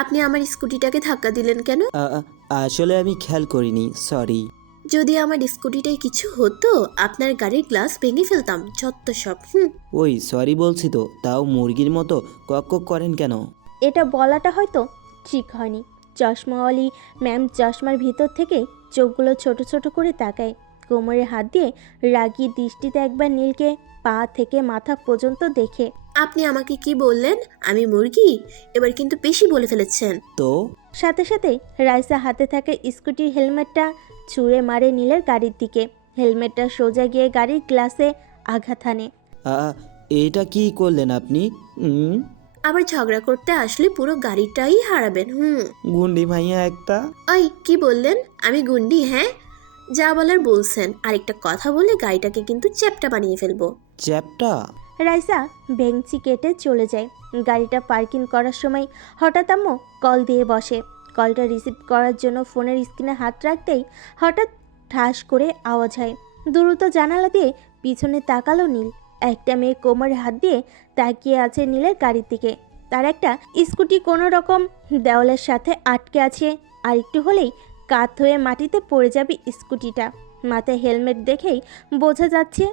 আপনি আমার স্কুটিটাকে ধাক্কা দিলেন কেন? আসলে আমি খেয়াল করিনি, সরি। যদি আমার স্কুটিটায় কিছু হতো আপনার গাড়ির গ্লাস ভেঙে ফেলতাম, যত সব। ওই সরি বলছি তো, তাও মুরগির মতো কক কক করেন কেন? এটা বলাটা হয়তো ঠিক হয়নি। চশমাওয়ালি ম্যাম চশমার ভিতর থেকে চোখগুলো ছোট ছোট করে তাকায়। কোমরে হাত দিয়ে রাগী দৃষ্টিতে একবার নীলকে পা থেকে মাথা পর্যন্ত দেখে। আপনি আমাকে কি বললেন? আমি মুরগি? এবার কিন্তু বেশি বলে ফেলেছেন। তো সাথে সাথে রাইসা হাতে থাকা স্কুটির হেলমেটটা ছুঁড়ে মারে নীলের গাড়ির দিকে। হেলমেটটা সোজা গিয়ে গাড়ির গ্লাসে আঘাত হানে। এটা কি করলেন আপনি? আবার ঝগড়া করতে আসলে পুরো গাড়িটাই হারাবেন। গুন্ডি মাইয়া একটা। ওই কি বললেন? আমি গুন্ডি? হ্যাঁ, যা বলার বলছেন। আরেকটা কথা বলে গাড়িটাকে কিন্তু চ্যাপ্টা বানিয়ে ফেলবো। চ্যাপটা? রাইসা বেঞ্চি কেটে চলে যায়। গাড়িটা পার্কিং করার সময় হঠাৎ আম্মু কল দিয়ে বসে। কলটা রিসিভ করার জন্য ফোনের স্ক্রিনে হাত রাখতেই হঠাৎ ঠাস করে আওয়াজ হয়। দ্রুত জানালা দিয়ে পিছনে তাকালো নীল। একটা মেয়ে কোমরে হাত দিয়ে তাকিয়ে আছে নীলের গাড়ির দিকে। তার একটা স্কুটি কোনো রকম দেওয়ালের সাথে আটকে আছে, আর একটু হলেই কাত হয়ে মাটিতে পড়ে যাবে স্কুটিটা। মাথায় হেলমেট দেখেই বোঝা যাচ্ছে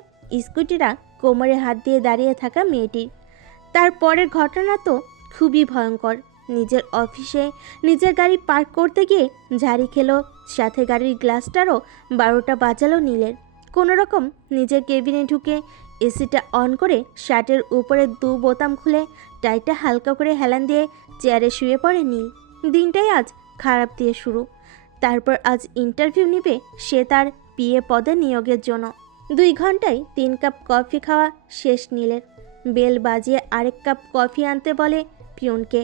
স্কুটিটা কোমরে হাত দিয়ে দাঁড়িয়ে থাকা মেয়েটির। তারপরের ঘটনা তো খুবই ভয়ঙ্কর। নিজের অফিসে নিজের গাড়ি পার্ক করতে গিয়ে ঝাড়ি খেলো, সাথে গাড়ির গ্লাসটারও 12টা বাজালো নীলের। কোনো রকম নিজের কেবিনে ঢুকে এসিটা অন করে শার্টের উপরে 2 বোতাম খুলে টাইটা হালকা করে হেলান দিয়ে চেয়ারে শুয়ে পড়ে নীল। দিনটাই আজ খারাপ দিয়ে শুরু। তারপর আজ ইন্টারভিউ নেবে সে তার পিএ পদে নিয়োগের জন্য। 2 ঘন্টায় 3 কাপ কফি খাওয়া শেষ নীলের। বেল বাজিয়ে আরেক কাপ কফি আনতে বলে পিয়নকে।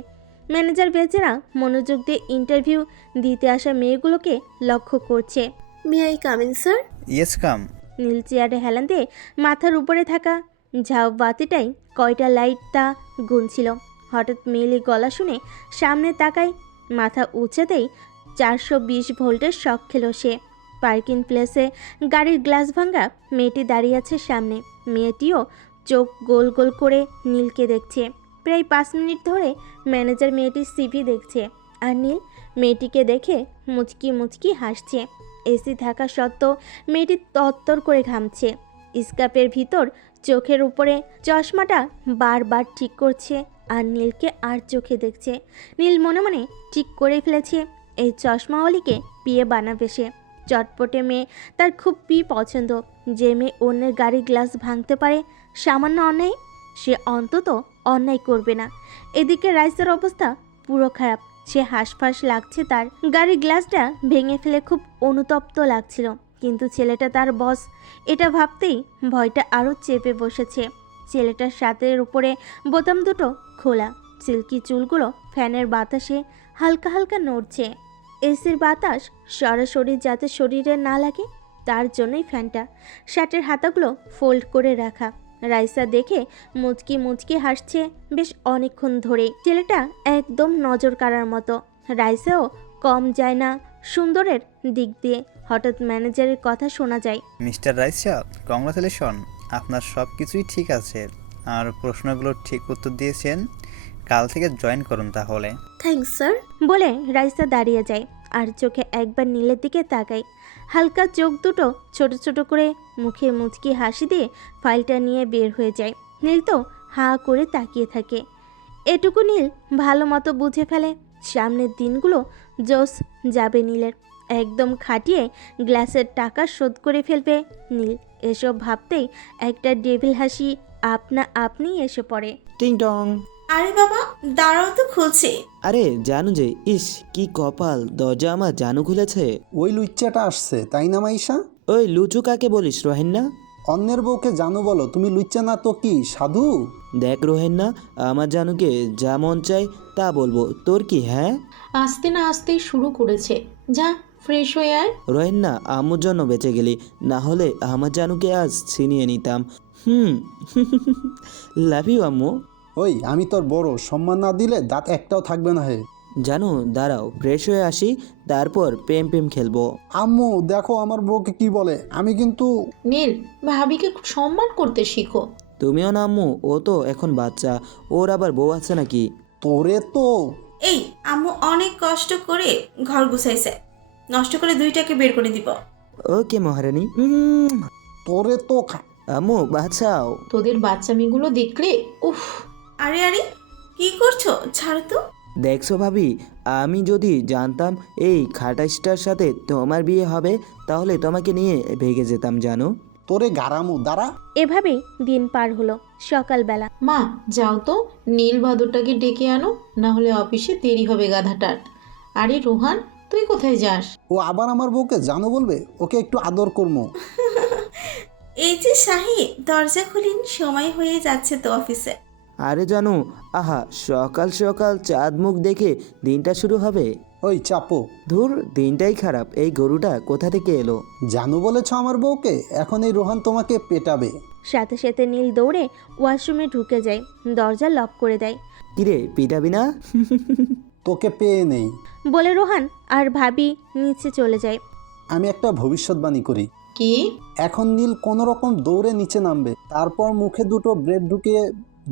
ম্যানেজার বেচারা মনোযোগ দিয়ে ইন্টারভিউ দিতে আসা মেয়েগুলোকে লক্ষ্য করছে। May I come in sir? Yes come. Neel চেয়ারে হেলান দিয়ে মাথার উপরে থাকা ঝাউ বাতিটাই কয়টা লাইট তা গুনছিল। হঠাৎ মেয়েলি গলা শুনে সামনে তাকায়। মাথা উঁচাতেই 420 ভোল্টের শক খেলো সে। পার্কিং প্লেসে গাড়ির গ্লাস ভাঙা মেয়েটি দাঁড়িয়ে আছে সামনে। মেয়েটিও চোখ গোল গোল করে নীলকে দেখছে। প্রায় 5 মিনিট ধরে ম্যানেজার মেয়েটির সিভি দেখছে, আর নীল মেয়েটিকে দেখে মুচকি মুচকি হাসছে। এসি থাকা সত্ত্বেও মেয়েটি তত্তর করে ঘামছে। স্কার্ফের ভিতর চোখের উপরে চশমাটা বারবার ঠিক করছে, আর নীলকে আর চোখে দেখছে। নীল মনে মনে ঠিক করে ফেলেছে এই চশমাওয়ালিকে বিয়ে বানাবে সে। চটপটে মেয়ে তার খুব পছন্দ। যে মেয়ে অন্যের গাড়ির গ্লাস ভাঙতে পারে সামান্য অন্যায়, সে অন্তত অন্যায় করবে না। এদিকে রাইসের অবস্থা পুরো খারাপ। সে হাঁসফাঁস লাগছে, তার গাড়ির গ্লাসটা ভেঙে ফেলে খুব অনুতপ্ত লাগছিল। কিন্তু ছেলেটা তার বস, এটা ভাবতেই ভয়টা আরও চেপে বসেছে। ছেলেটার শার্টের উপরে বোতাম দুটো খোলা, সিল্কি চুলগুলো ফ্যানের বাতাসে হালকা হালকা নড়ছে। এসির বাতাস সরাসরি যাতে শরীরে না লাগে তার জন্যই ফ্যানটা। শার্টের হাতাগুলো ফোল্ড করে রাখা। রাইসা দেখে মুচকি মুচকি হাসছে বেশ অনেকক্ষণ ধরে। ছেলেটা একদম নজর কাড়ার মতো। রাইসাও কম যায় না সুন্দরের দিক দিয়ে। হঠাৎ ম্যানেজারের কথা শোনা যায়। মিস্টার রাইসা, কংগ্রাচুলেশন, আপনার সব কিছুই ঠিক আছে আর প্রশ্নগুলোর ঠিক উত্তর দিয়েছেন। কাল থেকে জয়েন করুন তাহলে। Thanks sir. বলে রাইসা দাঁড়িয়ে যায় আর চোখে একবার নীলের দিকে তাকায়। হালকা চোখ দুটো ছোট ছোট করে মুখে মুচকি হাসি দিয়ে ফাইলটা নিয়ে বের হয়ে যায়। নীল তো হাঁ করে তাকিয়ে থাকে। এটুকু নীল ভালো মতো বুঝে ফেলে সামনের দিনগুলো জোস যাবে নীলের। একদম খাটিয়ে গ্লাসের টাকা শোধ করে ফেলবে নীল। এসব ভাবতেই একটা ডেভিল হাসি আপনা আপনি এসে পড়ে। টিং টং। আরে বাবা, দাঁড়াও তো, খুলছে। আরে জানু যে, ইস কি কপাল, দরজা আমার জানু খুলেছে। ওই লুচ্চাটা আসছে তাই না মাইশা? ওই লুচু কাকে বলিস রোহেন্না? অন্যের বউকে জানু বলো, তুমি লুচ্চা না তো কি সাধু? দেখ রোহেন্না, আমার জানুকে যা মন চাই তা বলবো, তোর কি? হ্যাঁ, আসতে না আসতেই শুরু করেছে। যা ফ্রেশ হয়ে আয়। রোহেন্না আম্মুর জন্য বেঁচে গেলি, না হলে আমার জানুকে আজ ছিনিয়ে নিতাম। লাভ ইউ আম্মু। ওই আমি তোর বড়, সম্মান না দিলে দাঁত একটাও থাকবে না হে। জানু দাঁড়াও, ফ্রেশ হয়ে আসি, তারপর প্রেম প্রেম খেলবো। আম্মু দেখো আমার বউকে কি বলে, আমি কিন্তু। নীল, ভাবিকে সম্মান করতে শিখো। তুমিও না আম্মু, ও তো এখন বাচ্চা, ওর আবার বউ আছে নাকি? তোরে তো। এই আম্মু অনেক কষ্ট করে ঘর গুছাইছে, নষ্ট করে দুইটাকে বের করে দিব। ওকে মহারানী। তোরে তো আম্মু বাঁচাও। তোদের বাচ্চামিগুলো দেখলে উফ। আরে আরে কি করছো, ছাড়ো তো। দেখছো ভাবি, আমি যদি জানতাম এই খাটাসটার সাথে তোমার বিয়ে হবে তাহলে তোমাকে নিয়ে ভেগে যেতাম জানো। তোরে গারামু দাঁড়া। এভাবেই দিন পার হলো। সকালবেলা মা যাও তো, নীল বাদরটাকে ডেকে আনো, না হলে অফিসে দেরি হবে গাধাটার। আরে রোহান, তুই কোথায় যাস? ও আবার আমার বউকে জানো বলবে, ওকে একটু আদর করবো। এই যে শাহিদ, দরজা খুলিন, সময় হয়ে যাচ্ছে তো অফিসে। আরে জানো, আহা সকাল সকাল চাঁদ মুখ দেখে দিনটা শুরু হবে। ওই চাপো। ধুর, দিনটাই খারাপ। এই গরুটা কোথা থেকে এলো? জানু বলেছ আমার বউকে, এখন এই রোহান তোমাকে পেটাবে। সাথে সাথে নীল দৌড়ে ওয়াশরুমে ঢুকে যায়, দরজা লক করে দেয়। কিরে পিটাবি না? তোকে পেয়ে নেই। বলে রোহান আর ভাবি নিচে চলে যায়। আমি একটা ভবিষ্যৎবাণী করি। কি? এখন নীল কোনো রকম দৌড়ে নিচে নামবে, তারপর মুখে দুটো ব্রেড ঢুকিয়ে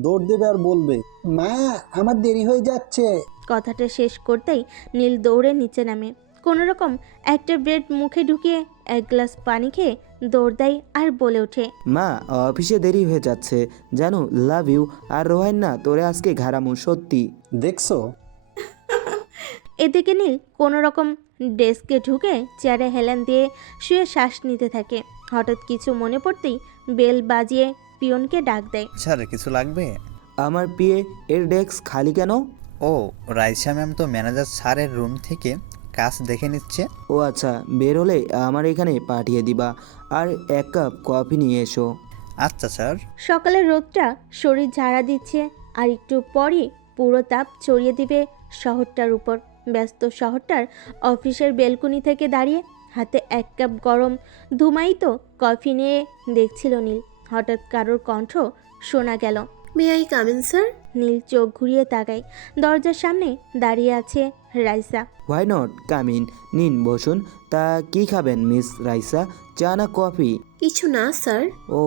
দৌড় দেবে আর বলবে, মা আমার দেরি হয়ে যাচ্ছে। কথাটা শেষ করতেই নীল দৌড়ে নিচে নামে। কোনো রকম একটা ব্রেড মুখে ঢুকিয়ে এক গ্লাস পানি খেয়ে দৌড় দেয় আর বলে ওঠে, মা অফিসে দেরি হয়ে যাচ্ছে জানো, লাভ ইউ। আর রোহান না তোরে আজকে ঘাড়ামু সত্যি। দেখছো? এদিকে নীল কোনো রকম ডেস্কে ঢুকে চেয়ারে হেলান দিয়ে শুয়ে শ্বাস নিতে থাকে। হঠাৎ কিছু মনে পড়তেই বেল বাজিয়ে পিয়নকে ডাক দেয়। স্যার কিছু লাগবে? আমার পিএ এর ডেস্ক খালি কেন? ও রাইসা ম্যাম তো ম্যানেজার স্যারের রুম থেকে কাজ দেখে নিচ্ছে। ও আচ্ছা, বের হলে আমার এখানে পাঠিয়ে দিবা আর এক কাপ কফি নিয়ে এসো। আচ্ছা স্যার। সকালের রোদটা শরীর ঝাড়া দিচ্ছে আর একটু পরই পুরো তাপ ছড়িয়ে দিবে শহরটার উপর। ব্যস্ত শহরটার অফিসের বেলকুনি থেকে দাঁড়িয়ে হাতে এক কাপ গরম ধুমায়িত কফি নিয়ে দেখছিল নীল। হঠাৎ কারোর কণ্ঠ শোনা গেল। May I come in sir? Neel চোখ ঘুরিয়ে তাকায়। দরজার সামনে দাঁড়িয়ে আছে Raisa. Why not, come in. নিন বসুন। তা কি খাবেন মিস রাইসা, চা না কফি? কিছু না স্যার। ও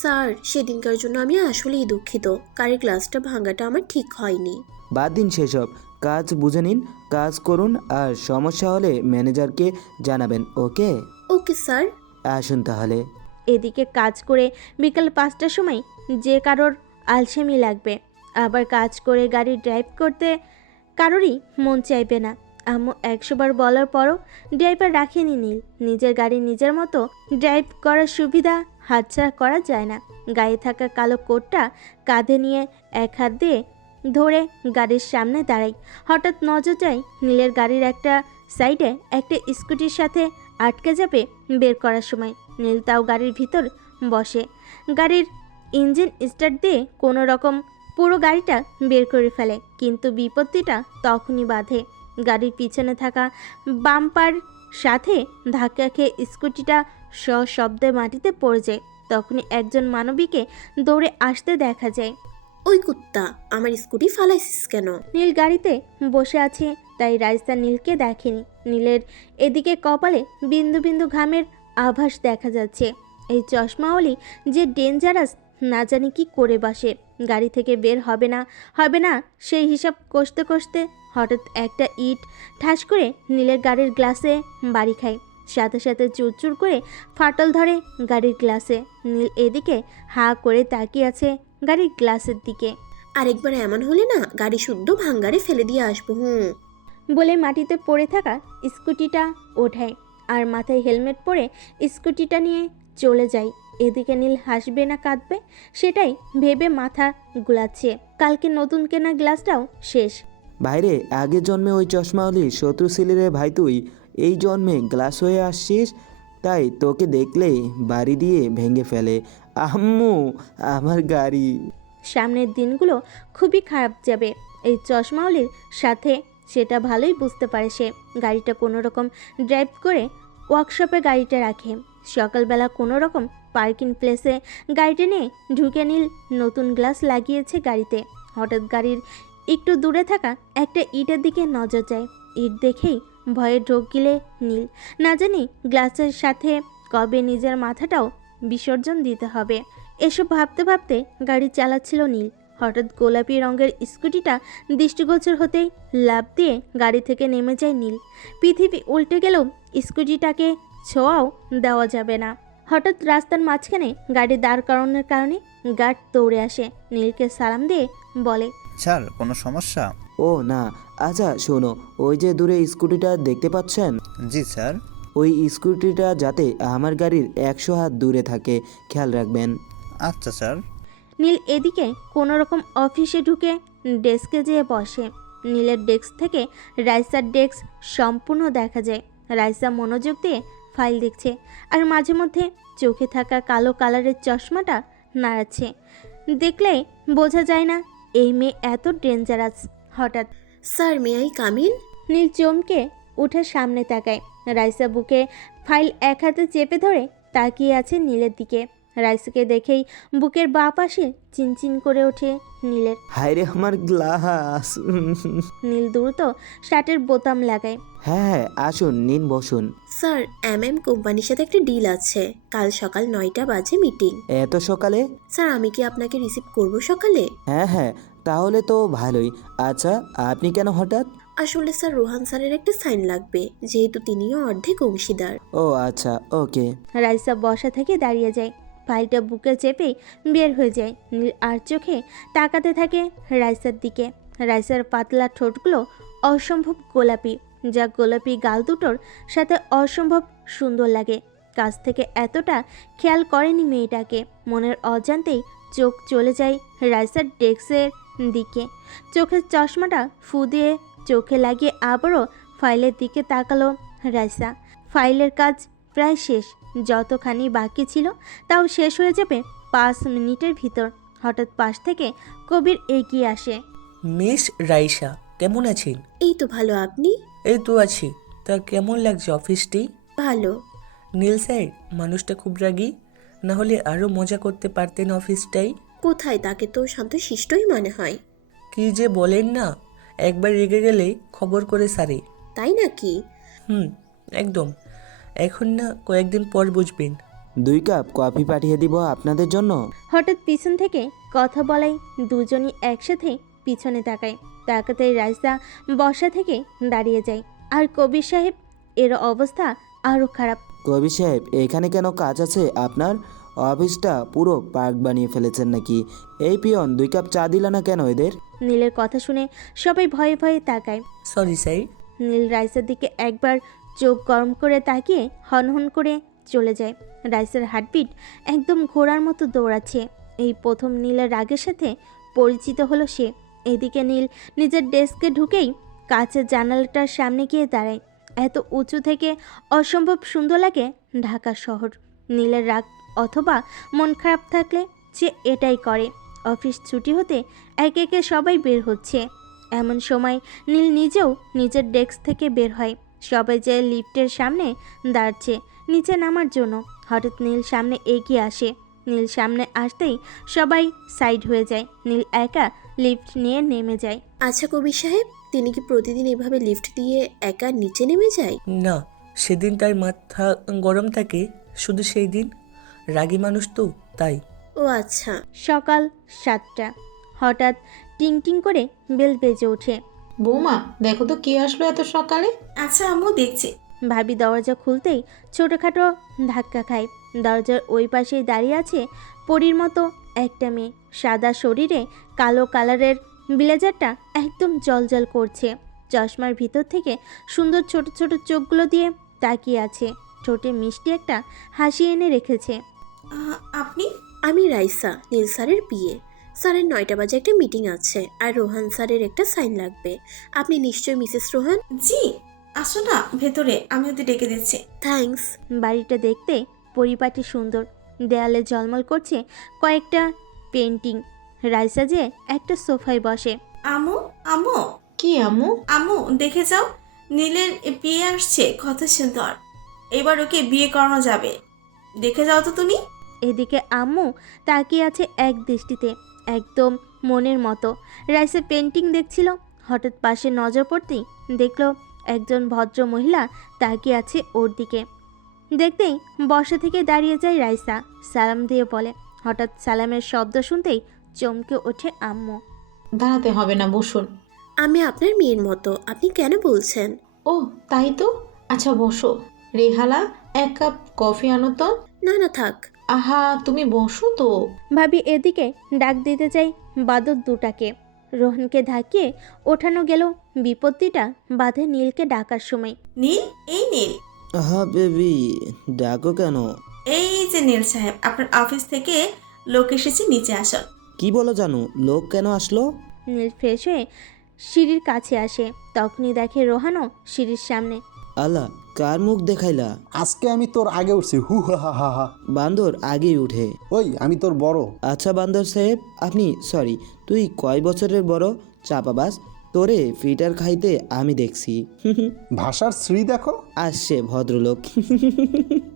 স্যার, সেদিনকার জন্য আমি আসলেই দুঃখিত। কারের গ্লাসটা ভাঙাটা আমার ঠিক হয়নি। বাদ দিন সেসব, কাজ বুঝে নিন, কাজ করুন আর সমস্যা হলে ম্যানেজারকে জানাবেন। ওকে ওকে স্যার। আসুন তাহলে। এদিকে কাজ করে বিকাল 5টার সময় যে কারোর আলসেমি লাগবে, আবার কাজ করে গাড়ি ড্রাইভ করতে কারোরই মন চাইবে না। আম্মু 100 বার বলার পরও ড্রাইভার রাখেনি নীল। নিজের গাড়ি নিজের মতো ড্রাইভ করার সুবিধা হাতছাড়া করা যায় না। গায়ে থাকা কালো কোটটা কাঁধে নিয়ে এক হাত দিয়ে ধরে গাড়ির সামনে দাঁড়াই। হঠাৎ নজর যায় নীলের গাড়ির একটা সাইডে একটা স্কুটির সাথে আটকে যাবে বের করার সময়। নীল তাও গাড়ির ভিতর বসে। গাড়ির ইঞ্জিন স্টার্ট দিয়ে কোনো রকম পুরো গাড়িটা বের করে ফেলে, কিন্তু বিপত্তিটা তখনই বাধে। গাড়ির পিছনে থাকা বাম্পার সাথে ধাক্কা খেয়ে স্কুটিটা সশব্দে মাটিতে পড়ে যায়। তখনই একজন মানবীকে দৌড়ে আসতে দেখা যায়। ওই কুত্তা, আমার স্কুটি ফালাইছিস কেন? নীল গাড়িতে বসে আছে, তাই রাইসা নীলকে দেখেনি। নীলের এদিকে কপালে বিন্দু বিন্দু ঘামের আভাস দেখা যাচ্ছে। এই চশমাওয়ালি যে ডেঞ্জারাস, না জানি কি করে বসে। গাড়ি থেকে বের হবে না সেই হিসাব কষতে কষতে হঠাৎ একটা ইট ঠাস করে নীলের গাড়ির গ্লাসে বাড়ি খায়। সাথে সাথে চুরচুর করে ফাটল ধরে গাড়ির গ্লাসে। নীল এদিকে হা করে তাকিয়ে আছে গাড়ির গ্লাসের দিকে। আরেকবার এমন হলে না গাড়ি শুদ্ধ ভাঙ্গারে ফেলে দিয়ে আসবো। বলে মাটিতে পড়ে থাকা স্কুটিটা ওঠায় আর মাথায় হেলমেট পরে স্কুটিটা নিয়ে চলে যায়। এদিকে নীল হাসবে না কাঁদবে সেটাই ভেবে মাথা গুলাচ্ছে। কালকে নতুন কেনা গ্লাসটাও শেষ। ভাইরে, আগের জন্মে ওই চশমাওয়ালি শত্রু ছিলি রে ভাই তুই। এই জন্মে গ্লাস হয়ে আসছিস, তাই তোকে দেখলেই বাড়ি দিয়ে ভেঙে ফেলে। আম্মু, আমার গাড়ি। সামনের দিনগুলো খুবই খারাপ যাবে এই চশমাওয়ালির সাথে, সেটা ভালোই বুঝতে পারে সে। গাড়িটা কোনো রকম ড্রাইভ করে ওয়ার্কশপে গাড়িটা রাখে। সকালবেলা কোনো রকম পার্কিং প্লেসে গাড়িটা নিয়ে ঢুকে নীল নতুন গ্লাস লাগিয়েছে গাড়িতে। হঠাৎ গাড়ির একটু দূরে থাকা একটা ইটের দিকে নজর যায়। ইট দেখেই ভয়ে ঢোক গিলে নীল। না জানি গ্লাসের সাথে কবে নিজের মাথাটাও বিসর্জন দিতে হবে। এসব ভাবতে ভাবতে গাড়ি চালাচ্ছিল নীল। হঠাৎ গোলাপি রঙের স্কুটিটা দৃষ্টিগোচর হতেই লাফ দিয়ে গাড়ি থেকে নেমে যায় নীল। পৃথিবী উল্টে গেলেও স্কুটিটাকে ছোঁয়াও দেওয়া যাবে না। হঠাৎ রাস্তার মাঝখানে গাড়ি দাঁড় করানোর কারণে গার্ড দৌড়ে আসে, নীলকে সালাম দিয়ে বলে, স্যার কোনো সমস্যা? ও না, আচ্ছা শোনো, ওই যে দূরে স্কুটিটা দেখতে পাচ্ছেন, জি স্যার। ওই স্কুটিটা যাতে আমার গাড়ির 100 হাত দূরে থাকে, খেয়াল রাখবেন। আচ্ছা স্যার। নীল এদিকে কোনো রকম অফিসে ঢুকে ডেস্কে যেয়ে বসে। নীলের ডেস্ক থেকে রাইসার ডেস্ক সম্পূর্ণ দেখা যায়। রাইসা মনোযোগ দিয়ে ফাইল দেখছে আর মাঝে মধ্যে চোখে থাকা কালো কালারের চশমাটা নাড়াচ্ছে। দেখলেই বোঝা যায় না এই মেয়ে এত ডেঞ্জারাস। হঠাৎ sir may I come in? Neel চমকে উঠে সামনে তাকায়। রাইসা বুকে ফাইল এক হাতে চেপে ধরে তাকিয়ে আছে নীলের দিকে। রাইসাকে দেখেই বুকের বাঁ পাশে চিনচিন করে ওঠে নীলের। হায় রে আমার গ্লাস। নীল দ্রুত শার্টের বোতাম লাগায়। হ্যাঁ, আসুন, নিন বসুন। স্যার কোম্পানির সাথে একটা ডিল আছে, কাল সকাল 9টা বাজে মিটিং। এত সকালে? স্যার আমি কি আপনাকে রিসিভ করব সকালে? হ্যাঁ হ্যাঁ, তাহলে তো ভালোই। আচ্ছা, আপনি কেন হঠাৎ? আসলে স্যার রোহান স্যারের একটা সাইন লাগবে, যেহেতু তিনিও অর্ধেক অংশীদার। ও আচ্ছা, ওকে। রাইসা বসা থেকে দাঁড়িয়ে যায়, ফাইলটা বুকে চেপেই বের হয়ে যায়। নীল আর চোখে তাকাতে থাকে রাইসার দিকে। রাইসার পাতলা ঠোঁটগুলো অসম্ভব গোলাপি, যা গোলাপি গাল দুটোর সাথে অসম্ভব সুন্দর লাগে। কাছ থেকে এতটা খেয়াল করেনি মেয়েটাকে। মনের অজান্তেই চোখ চলে যায় রাইসার ডেস্কের দিকে। চোখের চশমাটা ফু দিয়ে চোখে লাগিয়ে আবারও ফাইলের দিকে তাকালো রাইসা। ফাইলের কাজ প্রায় শেষ, যতখানি বাকি ছিল তাও শেষ হয়ে যাবে 5 মিনিটের ভিতর। হঠাৎ পাশ থেকে কবির এগিয়ে আসে। মিস রাইসা, কেমন আছেন? এই তো ভালো, আপনি? এই তো আছি। তা কেমন লাগছে অফিসটি? ভালো। নীল স্যার মানুষটা খুব রাগী, না হলে আরও মজা করতে পারতেন অফিসটাই। কোথায়, তাকে তো শান্তশিষ্টই মনে হয়। কি যে বলেন না, একবার রেগে গেলে খবর করে সারে। তাই নাকি? একদম। এখন না, কয়েকদিন পর বুঝবেন। 2 কাপ কফি পাঠিয়ে দিব আপনাদের জন্য। হঠাৎ পিছন থেকে কথা বলাই দুজনই একসাথে পিছনে তাকায়। তাকাতেই রাইসা বসা থেকে দাঁড়িয়ে যায়। আর কবির সাহেব এর অবস্থা আরও খারাপ। কবি সাহেব, এখানে কেন কাজ আছে আপনার? অফিসটা পুরো পার্ক বানিয়ে ফেলেছেন নাকি? এই পিয়ন, 2 কাপ চা দিল না কেন এদের? নীলের কথা শুনে সবাই ভয়ে ভয়ে তাকায়। Sorry sir. নীল রাইসার দিকে একবার চোখ গরম করে তাকিয়ে হনহন করে চলে যায়। রাইসার হার্টবিট একদম ঘোড়ার মতো দৌড়াচ্ছে। এই প্রথম নীলের রাগের সাথে পরিচিত হলো সে। এদিকে নীল নিজের ডেস্কে ঢুকেই কাঁচের জানালাটার সামনে গিয়ে দাঁড়ায়। এত উঁচু থেকে অসম্ভব সুন্দর লাগে ঢাকা শহর। নীলের রাগ অথবা মন খারাপ থাকলে সে এটাই করে। অফিস ছুটি হতে একে একে সবাই বের হচ্ছে। এমন সময় নীল নিজেও নিজের ডেস্ক থেকে বের হয়। সবাই যে লিফটের সামনে দাঁড়াচ্ছে নিচে নামার জন্য। হঠাৎ নীল সামনে এগিয়ে আসে। নীল সামনে আসতেই সবাই সাইড হয়ে যায়। নীল একা লিফট নিয়ে নেমে যায়। আচ্ছা কবির সাহেব, তিনি কি প্রতিদিন এভাবে লিফট দিয়ে একা নিচে নেমে যায়? না, সেদিন তার মাথা গরম থাকে, শুধু সেই দিন। রাগী মানুষ তো, তাই। ও আচ্ছা। সকাল 7টা। হঠাৎ টিং টিং করে বেল বেজে ওঠে। বৌমা, দেখো তো কে আসলো এত সকালে। আচ্ছা আম্মু দেখছি। ভাবি দরজা খুলতেই ছোটোখাটো ধাক্কা খায়। দরজার ওই পাশেই দাঁড়িয়ে আছে পরীর মতো একটা মেয়ে। সাদা শরীরে কালো কালারের ব্লেজারটা একদম জলজল করছে। চশমার ভিতর থেকে সুন্দর ছোট ছোট চোখগুলো দিয়ে তাকিয়ে আছে। ঠোঁটে মিষ্টি একটা হাসি এনে রেখেছে। আপনি? আমি রাইসা, নীল স্যারের বিয়ে। স্যারের 9টা বাজে একটা মিটিং আছে, আর রোহান স্যারের একটা সাইন লাগবে। আপনি নিশ্চয়ই মিসেস রোহান? জি, আসো না ভেতরে, আমি ওদের ডেকে দিচ্ছি। থ্যাঙ্কস। বাড়িটা দেখতে পরিপাটি সুন্দর। দেয়ালে ঝলমল করছে কয়েকটা পেন্টিং। রাইসা যে একটা সোফায় বসে। আম্মু আম্মু কি আম্মু? আম্মু দেখে যাও, নীলের বিয়ে আসছে, কত সুন্দর। এবার ওকে বিয়ে করানো যাবে, দেখে যাও তো তুমি। এদিকে আম্মু তাকিয়ে আছে এক দৃষ্টিতে, একদম মনের মতো। রাইসা পেন্টিং দেখছিল। হঠাৎ পাশে নজর পড়তেই দেখল একজন ভদ্র মহিলা তাকিয়ে আছে ওর দিকে। দেখতেই বসা থেকে দাঁড়িয়ে যায় রাইসা, সালাম দিয়ে বলে। হঠাৎ সালামের শব্দ শুনতেই চমকে ওঠে আম্মু। দাঁড়াতে হবে না, বসুন। আমি আপনার মেয়ের মতো, আপনি কেন বলছেন? ও তাই তো। আচ্ছা বসো। রেহালা, এক কাপ কফি আনো তো। না না থাক। আহা, তুমি বসো তো। ভাবি এদিকে ডাক দিতে চাই বাদর দুটাকে। রোহানকে ধাকিয়ে ওঠানো গেল, বিপত্তিটা বাঁধে নীলকে ডাকার সময়। নীল, এই নীল। হ্যাঁ বেবি, ডাকো কেন? এই যে নীল সাহেব, আপনার অফিস থেকে লোক এসেছে, নিচে আসুন। কি বলো জানো, লোক কেন আসলো? নীল ফ্রেশ হয়ে সিঁড়ির কাছে আসে, তখনই দেখে রোহানও সিঁড়ির সামনে। আল্লাহ, কার মুখ দেখাইলা? আজকে আমি তোর আগে উঠছি, হু হা হা হা হা। বান্দর আগেই উঠে। ওই আমি তোর বড়। আচ্ছা বান্দর সাহেব, আপনি সরি, তুই কয় বছরের বড়? চাপাবাস, তোরে ফিটার খাইতে আমি দেখছি। ভাষার শ্রী দেখো, আসছে ভদ্রলোক।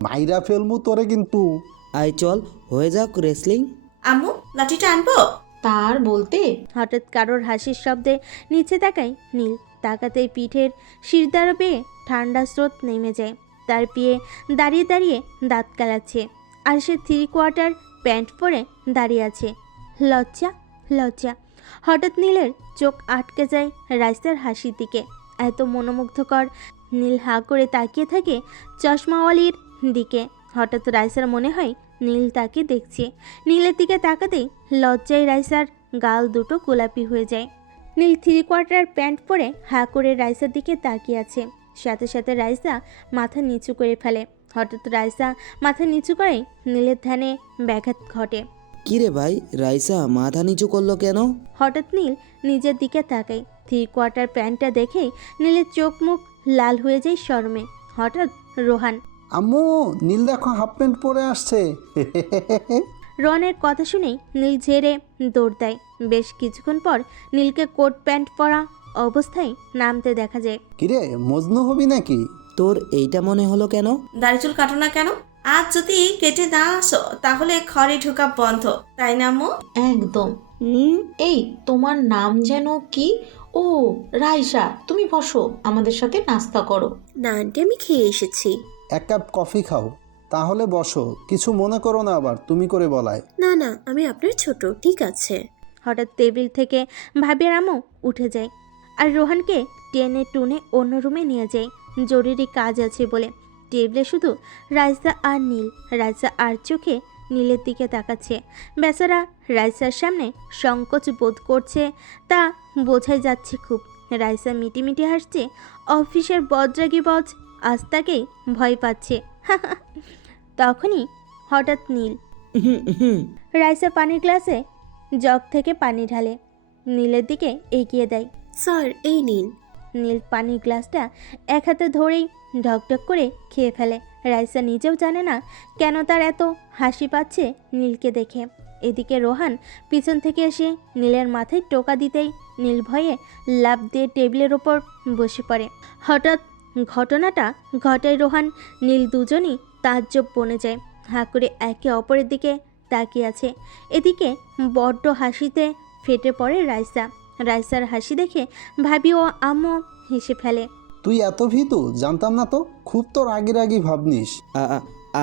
মাইরা ফেলমু তোরে কিন্তু। আয় চল, হয়ে যাক রেসলিং। আম্মু, লাঠিটা আনবো? তার বলতে হঠাৎ কারোর হাসির শব্দে নিচে তাকায় নীল। তাকাতেই পিঠের শিরদাঁড়া পেয়ে ঠান্ডা স্রোত নেমে যায়। তার পিয়ে দাঁড়িয়ে দাঁড়িয়ে দাঁত কালাচ্ছে, আর সে 3/4 প্যান্ট পরে দাঁড়িয়ে আছে। লজ্জা লজ্জা। হঠাৎ নীলের চোখ আটকে যায় রাইসার হাসির দিকে। এত মনোমুগ্ধকর। নীল হাঁ করে তাকিয়ে থাকে চশমাওয়ালির দিকে। হঠাৎ রাইসার মনে হয় নীল তাকে দেখছে। নীলের দিকে তাকাতেই লজ্জায় রাইসার গাল দুটো গোলাপি হয়ে যায়। নীল 3/4 প্যান্ট পরে হাঁ করে রাইসার দিকে তাকিয়ে আছে। সাথে সাথে রাইসা মাথা নিচু করে ফেলে। হঠাৎ রাইসা মাথা নিচু করে নীলের ধ্যানে ব্যাঘাত ঘটে। কিরে ভাই, রাইসা মাথা নিচু করলো কেন? হঠাৎ নীল নিজের দিকে তাকায়। 3/4 প্যান্টটা দেখেই নীলের চোখ মুখ লাল হয়ে যায় শরমে। হঠাৎ রোহান। আম্মু, নীল দেখো হাফ প্যান্ট পরে আসছে। রনের কথা শুনেই নীল ঝেড়ে দৌড় দেয়। বেশ কিছুক্ষণ পর নীলকে কোট প্যান্ট পরা অবস্থায় নামতে দেখা যায়। কিরে, মজনু হবি নাকি? তোর এইটা মনে হলো কেন? দাড়ি চুল কাটো না কেন? আজ যদি কেটে না আসো তাহলে ঘরে ঢোকা বন্ধ, তাই না আম্মু? একদম। এই তোমার নাম যেন কি? ও রাইসা, তুমি বসো, আমাদের সাথে নাস্তা করো। না আন্টি, আমি খেয়ে এসেছি। এক কাপ কফি খাও, তাহলে বসো। কিছু মনে করো না আবার তুমি করে বলায়। না না, আমি আপনার ছোট, ঠিক আছে। হঠাৎ টেবিল থেকে ভাবির আম্মু উঠে যায় আর রোহানকে টেনে টুনে অন্য রুমে নিয়ে যায় জরুরি কাজ আছে বলে। টেবিলে শুধু রাইসা আর নীল। রাইসা আর চোখে নীলের দিকে তাকাচ্ছে। বেচারা রাইসার সামনে সংকোচ বোধ করছে, তা বোঝাই যাচ্ছে খুব। রাইসা মিটিমিটি হাসছে। অফিসের বজ্রাগী বজ আজ তাকেই ভয় পাচ্ছে। তখনই হঠাৎ নীল। রাইসা পানির গ্লাসে জগ থেকে পানি ঢালে, নীলের দিকে এগিয়ে দেয়। স্যার, এই নিন। নীল পানির গ্লাসটা এক হাতে ধরেই ঢকঢক করে খেয়ে ফেলে। রাইসা নিজেও জানে না কেন তার এত হাসি পাচ্ছে নীলকে দেখে। এদিকে রোহান পিছন থেকে এসে নীলের মাথায় টোকা দিতেই নীল ভয়ে লাফ দিয়ে টেবিলের ওপর বসে পড়ে। হঠাৎ ঘটনাটা ঘটায় রোহান নীল দুজনই তাজ্জব বনে যায়। হাঁ করে একে অপরের দিকে তাকিয়ে আছে। এদিকে বড্ড হাসিতে ফেটে পড়ে রাইসা। রাইসার হাসি দেখে ভাবি ও আম্মু হেসে ফেলে। তুই এত ভীতু, জানতাম না তো। খুব তোর আগের আগে ভাবনিস।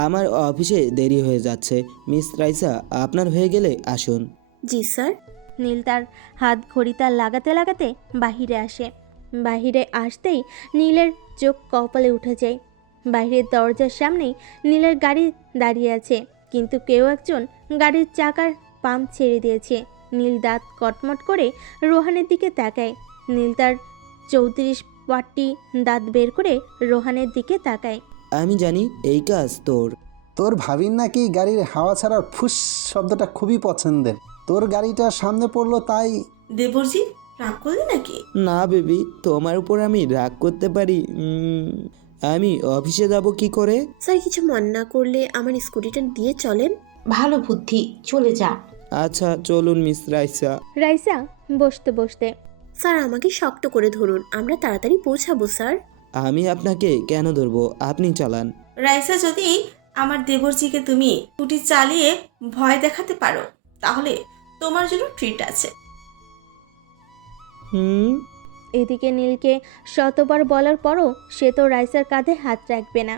আমার অফিসে দেরি হয়ে যাচ্ছে। মিস রাইসা, আপনার হয়ে গেলে আসুন। জি স্যার। নীল তার হাত ঘড়িটা লাগাতে লাগাতে বাহিরে আসে। বাহিরে আসতেই নীলের চোখ কপালে উঠে যায়। বাইরের দরজার সামনেই নীলের গাড়ি দাঁড়িয়ে আছে, কিন্তু কেউ একজন গাড়ির চাকার পাম্প ছেড়ে দিয়েছে। নীল দাঁত কটমট করে রোহানের দিকে তাকায়। নীল তার 34 দাঁত বের করে রোহানের দিকে তাকায়। আমি জানি এই কাজ তোর। তোর ভাবির নাকি গাড়ির হাওয়া ছাড়ার ফুস শব্দটা খুবই পছন্দের। তোর গাড়িটা সামনে পড়লো তাই। দেবরজি, রাগ করলি নাকি? না বেবি, তোমার উপর আমি রাগ করতে পারি? আমি অফিসে যাব কি করে? স্যার, কিছু মনে না করলে আমার স্কুটিটা দিয়ে চলেন। ভালো বুদ্ধি, চলে যা। আচ্ছা চলুন মিস রাইসা। রাইসা বসতে বসতে। স্যার, আমাকে শক্ত করে ধরুন, আমরা তাড়াতাড়ি পৌঁছাবো স্যার। আমি আপনাকে কেন ধরবো, আপনি চালান। রাইসা, যদি আমার দেবরজিকে তুমি স্কুটি চালিয়ে ভয় দেখাতে পারো তাহলে তোমার জন্য ট্রিট আছে। এদিকে নীলকে শতবার বলার পরও সে তো রাইসার কাঁধে হাত রাখবে না।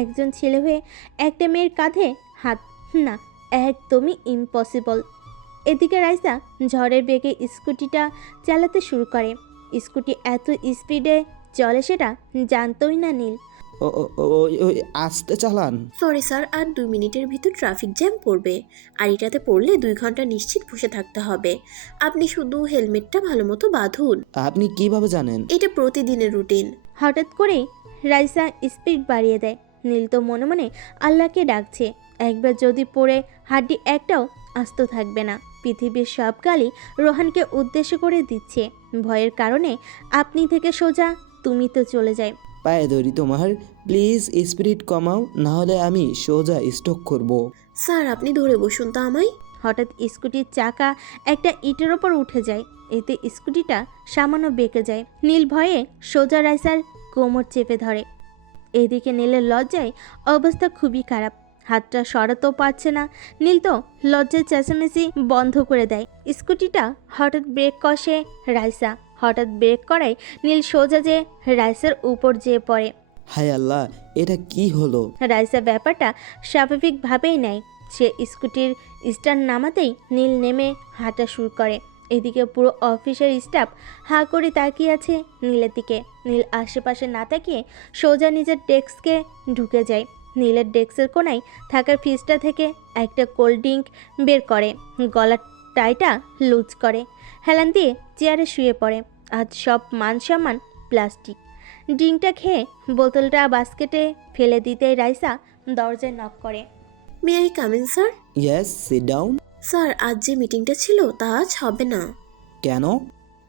একজন ছেলে হয়ে একটা মেয়ের কাঁধে হাত, না, একদমই ইম্পসিবল। এদিকে রাইসা ঝড়ের বেগে স্কুটিটা চালাতে শুরু করে। স্কুটি এত স্পিডে চলে সেটা জানতোই না নীল। ওই আস্তে চালান। সরি স্যার, আর 2 মিনিটের ভিতর ট্রাফিক জ্যাম পড়বে, আর এটাতে পড়লে 2 ঘন্টা নিশ্চিত বসে থাকতে হবে। আপনি শুধু হেলমেটটা ভালো মতো বাঁধুন। আপনি কিভাবে জানেন? এটা প্রতিদিনের রুটিন। হঠাৎ করে রাইসা স্পিড বাড়িয়ে দেয়। নীল তো মনে মনে আল্লাহকে ডাকছে, একবার যদি পড়ে হাড্ডি একটাও আস্ত থাকবে না। পৃথিবীর সব গালি রোহানকে উদ্দেশ্য করে দিচ্ছে। ভয়ের কারণে আপনি থেকে সোজা তুমি তো চলে যায়। পায়ে ধরি তোমার, প্লিজ স্পিরিট কমাও, না হলে আমি সোজা স্টক করব। স্যার আপনি ধরে বসুন তো আমায়। হঠাৎ স্কুটির চাকা একটা ইটের ওপর উঠে যায়, এতে স্কুটিটা সামান্য বেঁকে যায়। নীল ভয়ে সোজা রাইসার কোমর চেপে ধরে। এদিকে নীলের লজ্জায় অবস্থা খুবই খারাপ, হাতটা সরাতেও পারছে না। নীল তো লজ্জায় চেঁচামেচি বন্ধ করে দেয়। স্কুটিটা হঠাৎ ব্রেক কষে রাইসা, হঠাৎ ব্রেক করায় নীল সোজা যে রাইসার উপর যেয়ে পড়ে। হায় আল্লাহ, এটা কি হলো? রাইসা ব্যাপারটা স্বাভাবিকভাবেই নেয়। সে স্কুটির স্ট্যান্ড নামাতেই নীল নেমে হাঁটা শুরু করে। এদিকে পুরো অফিসের স্টাফ হাঁ করে তাকিয়ে আছে নীলের দিকে। নীল আশেপাশে না তাকিয়ে সোজা নিজের ডেস্কে ঢুকে যায়। নীলের ডেস্কের কোনায় থাকা ফ্রিজটা থেকে একটা কোল্ড ড্রিঙ্ক বের করে, গলার টাইটা লুজ করে, হেলান দিয়ে চেয়ারে শুয়ে পড়ে। আজ সব মান সম্মান প্লাস্টিক। ড্রিঙ্কটা খেয়ে বোতলটা বাস্কেটে ফেলে দিতেই রাইসা দরজায় নক করে। May I come in sir? Yes, sit down. Sir আজ যে মিটিংটা ছিল তা আজ হবে না। কেন?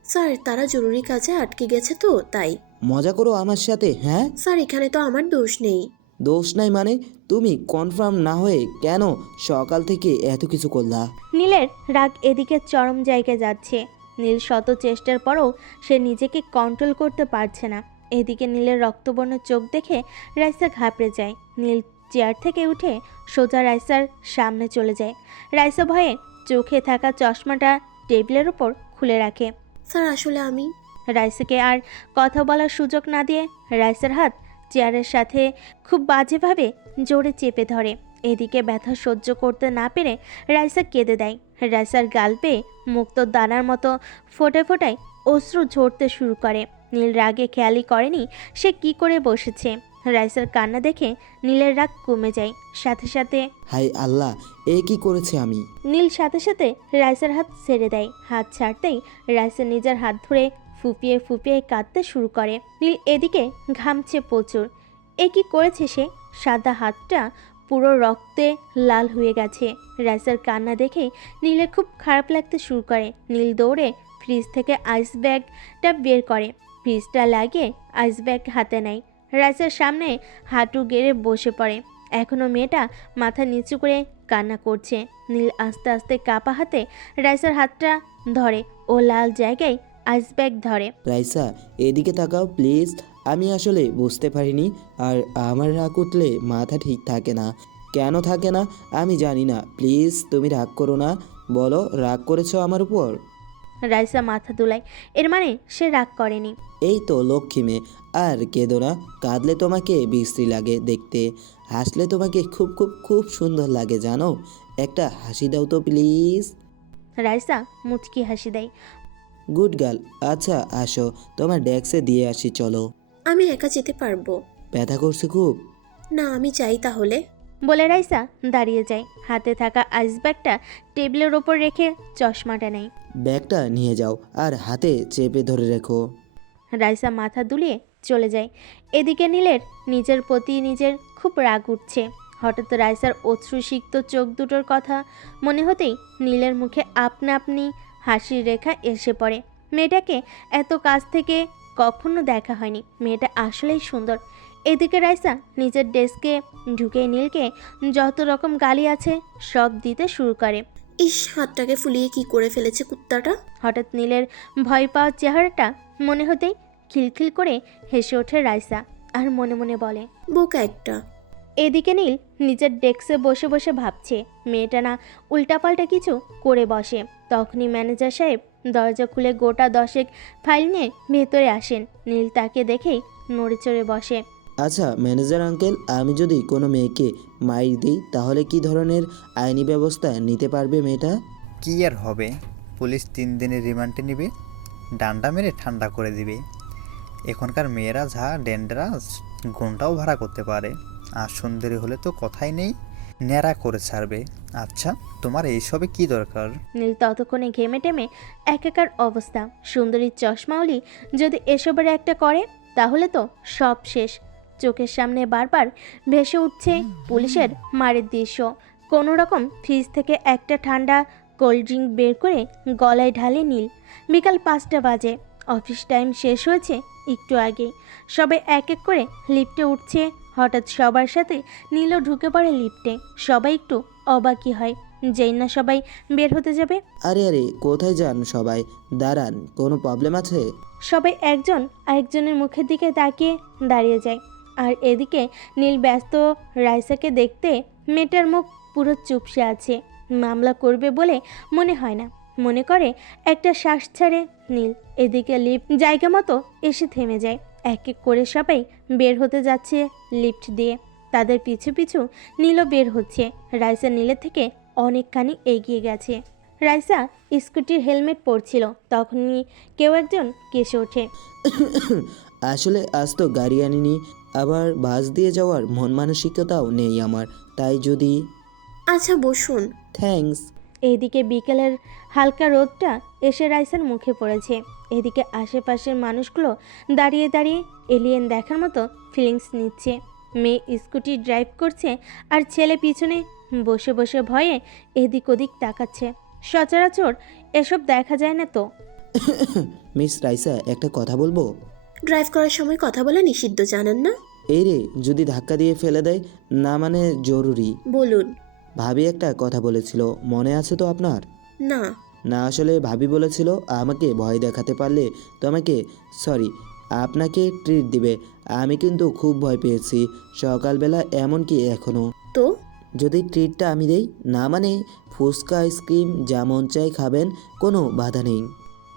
স্যার তারা জরুরি কাজে আটকে গেছে তো তাই। মজা করো আমার সাথে? হ্যাঁ, স্যার এখানে তো আমার দোষ নেই। দোষ নাই মানে? তুমি কনফার্ম না হয়ে কেন সকাল থেকে এত কিছু করলা? নীলের রাগ এদিকে চরম জায়গায় যাচ্ছে। নীল শত চেষ্টার পরও সে নিজেকে কন্ট্রোল করতে পারছে না। এদিকে নীলের রক্তবর্ণ চোখ দেখে রাইসা ঘাবড়ে যায়। নীল চেয়ার থেকে উঠে সোজা রাইসার সামনে চলে যায়। রাইসা ভয়ে চোখে থাকা চশমাটা টেবিলের ওপর খুলে রাখে। স্যার আসলে আমি। রাইসাকে আর কথা বলার সুযোগ না দিয়ে রাইসার হাত চেয়ারের সাথে খুব বাজেভাবে জোরে চেপে ধরে। এদিকে ব্যথা সহ্য করতে না পেরে রাইসা কেঁদে দেয়। রাইসার গাল পেয়ে মুক্ত দানার মতো ফোটায় ফোটায় অশ্রু ঝরতে শুরু করে। নীল রাগে খেয়ালই করেনি সে কি করে বসেছে। রাইসার কান্না দেখে নীলের রাগ কমে যায়। সাথে সাথে হায় আল্লাহ, এ কি করেছে আমি? নীল সাথে সাথে রাইসার হাত ছেড়ে দেয়। হাত ছাড়তেই রাইসা নিজের হাত ধরে ফুপিয়ে ফুপিয়ে কাঁদতে শুরু করে। নীল এদিকে ঘামছে প্রচুর। এ কি করেছে সে? সাদা হাতটা পুরো রক্তে লাল হয়ে গেছে। রাইসার কান্না দেখে নীলের খুব খারাপ লাগতে শুরু করে। নীল দৌড়ে ফ্রিজ থেকে আইস ব্যাগটা বের করে, ফ্রিজটা লাগিয়ে আইস ব্যাগ হাতে নেয়। রাইসার সামনে হাঁটু গেড়ে বসে পড়ে। এখনও মেয়েটা মাথা নিচু করে কান্না করছে। নীল আস্তে আস্তে কাপা হাতে রাইসার হাতটা ধরে ও লাল জায়গায় আইস ব্যাগ ধরে। রাইসা, এদিকে তাকাও প্লিজ। আমি আসলে বুঝতে পারিনি, আর আমার রাগ উঠলে মাথা ঠিক থাকে না। কেন থাকে না আমি জানি না। প্লিজ তুমি রাগ করো না। বলো, রাগ করেছো আমার উপর? রাইসা মাথা দুলায়, এর মানে সে রাগ করেনি। এই তো লক্ষ্মী মেয়ে, আর কেঁদো না। কাঁদলে তোমাকে বিশ্রী লাগে দেখতে, হাসলে তোমাকে খুব খুব খুব সুন্দর লাগে জানো। একটা হাসি দাও তো প্লিজ। রাইসা মুচকি হাসি দেয়। Good girl. আচ্ছা আসো, তোমার ডেস্কে দিয়ে আসি চলো। আমি একা যেতে পারবো। ব্যথা করছে খুব? না আমি চাই তাহলে। বলে রাইসা দাঁড়িয়ে যায়। হাতে থাকা আইস ব্যাগটা টেবিলের ওপর রেখে চশমাটা নেয়। ব্যাগটা নিয়ে যাও আর হাতে চেপে ধরে রেখো। রাইসা মাথা দুলিয়ে চলে যায়। এদিকে নীলের নিজের প্রতি নিজের খুব রাগ উঠছে। হঠাৎ রাইসার অশ্রুসিক্ত চোখ দুটোর কথা মনে হতেই নীলের মুখে আপনা আপনি হাসির রেখা এসে পড়ে। মেয়েটাকে এত কাছ থেকে কখনো দেখা হয়নি। মেয়েটা আসলেই সুন্দর। এদিকে রাইসা নিজের ডেস্কে ঢুকে নীলকে যত রকম গালি আছে সব দিতে শুরু করে। ইস, হাতটাকে ফুলিয়ে কি করে ফেলেছে কুত্তাটা। হঠাৎ নীলের ভয় পাওয়ার চেহারাটা মনে হতেই খিলখিল করে হেসে ওঠে রাইসা আর মনে মনে বলে, বোকা একটা। এদিকে নীল নিজের ডেস্কে বসে বসে ভাবছে মেয়েটা না উল্টাপাল্টা কিছু করে বসে। তখনই ম্যানেজার সাহেব দরজা খুলে গোটা 10 ফাইল নিয়ে ভেতরে আসেন। নীল তাকে দেখেই নড়ে চড়ে বসে। আচ্ছা ম্যানেজার আঙ্কেল, আমি যদি কোনো মেয়েকে মাইর দিই তাহলে কি ধরনের আইনি ব্যবস্থা নিতে পারবে মেয়েটা? কি আর হবে, পুলিশ 3 দিনের রিমান্ডে নেবে, ডান্ডা মেরে ঠান্ডা করে দিবে। এখনকার মেয়েরা যা ডেঞ্জারাস, ঘন্টাও ভাড়া করতে পারে, আর সুন্দরী হলে তো কথাই নেই, ন্যাড়া করে ছাড়বে। আচ্ছা, তোমার এইসবে কি দরকার? নীল ততক্ষণে ঘেমে টেমে একাকার অবস্থা। সুন্দরীর চশমাওলি যদি এসবের একটা করে তাহলে তো সব শেষ। চোখের সামনে বারবার ভেসে উঠছে পুলিশের মারের দৃশ্য। কোনো রকম ফ্রিজ থেকে একটা ঠান্ডা কোল্ড ড্রিঙ্ক বের করে গলায় ঢালে নীল। বিকাল 5টা বাজে, অফিস টাইম শেষ হয়েছে একটু আগেই। সবাই এক এক করে লিফটে উঠছে। হঠাৎ সবার সাথে নীলও ঢুকে পড়ে লিফটে। সবাই একটু অবাকই হয়, যেই না সবাই বের হতে যাবে। আরে আরে, কোথায় যান সবাই? দাঁড়ান, কোনো প্রবলেম আছে? সবাই একজন আরেকজনের মুখের দিকে তাকিয়ে দাঁড়িয়ে যায়। আর এদিকে নীল ব্যস্ত রাইসাকে দেখতে। মেয়েটার মুখ পুরো চুপসে আছে। মামলা করবে বলে মনে হয় না, মনে করে একটা শ্বাস ছাড়ে নীল। এদিকে লিফট জায়গা মতো এসে থেমে যায়। এক এক করে সবাই বের হতে যাচ্ছে লিফট দিয়ে। তাদের পিছু পিছু নীলও বের হচ্ছে। রাইসা নীলের থেকে অনেকখানি এগিয়ে গেছে। রাইসা স্কুটির হেলমেট পরছিল, তখনই কেউ একজন কেসে ওঠে। আসলে আজ তো গাড়ি আনিনি, আবার বাস দিয়ে যাওয়ার মন মানসিকতাও নেই আমার, তাই যদি... আচ্ছা বসুন। থ্যাঙ্কস। এইদিকে বিকেলের হালকা রোদটা এসে রাইসার মুখে পড়েছে। এদিকে আশেপাশের মানুষগুলো দাঁড়িয়ে দাঁড়িয়ে এলিয়েন দেখার মতো ফিলিংস নিচ্ছে। মেয়ে স্কুটি ড্রাইভ করছে আর ছেলে পিছনে বসে বসে ভয়ে এদিক ওদিক তাকাচ্ছে। সচরাচর এসব দেখা যায় না তো। মিস রাইসা, একটা কথা বলবো? ড্রাইভ করার সময় কথা বলা নিষিদ্ধ, জানেন না? এই রে, যদি ধাক্কা দিয়ে ফেলে দেয়? না মানে জরুরি। বলুন। ভাবি একটা কথা বলেছিল, মনে আছে তো আপনার? না। না, আসলে ভাবি বলেছিল আমাকে ভয় দেখাতে পারলে তোমাকে, সরি, আপনাকে ট্রিট দিবে। আমি কিন্তু খুব ভয় পেয়েছি সকালবেলা, এমনকি এখনও। তো যদি ট্রিটটা আমি দেই, না মানে ফুচকা আইসক্রিম যা মন চাই খাবেন, কোনো বাধা নেই।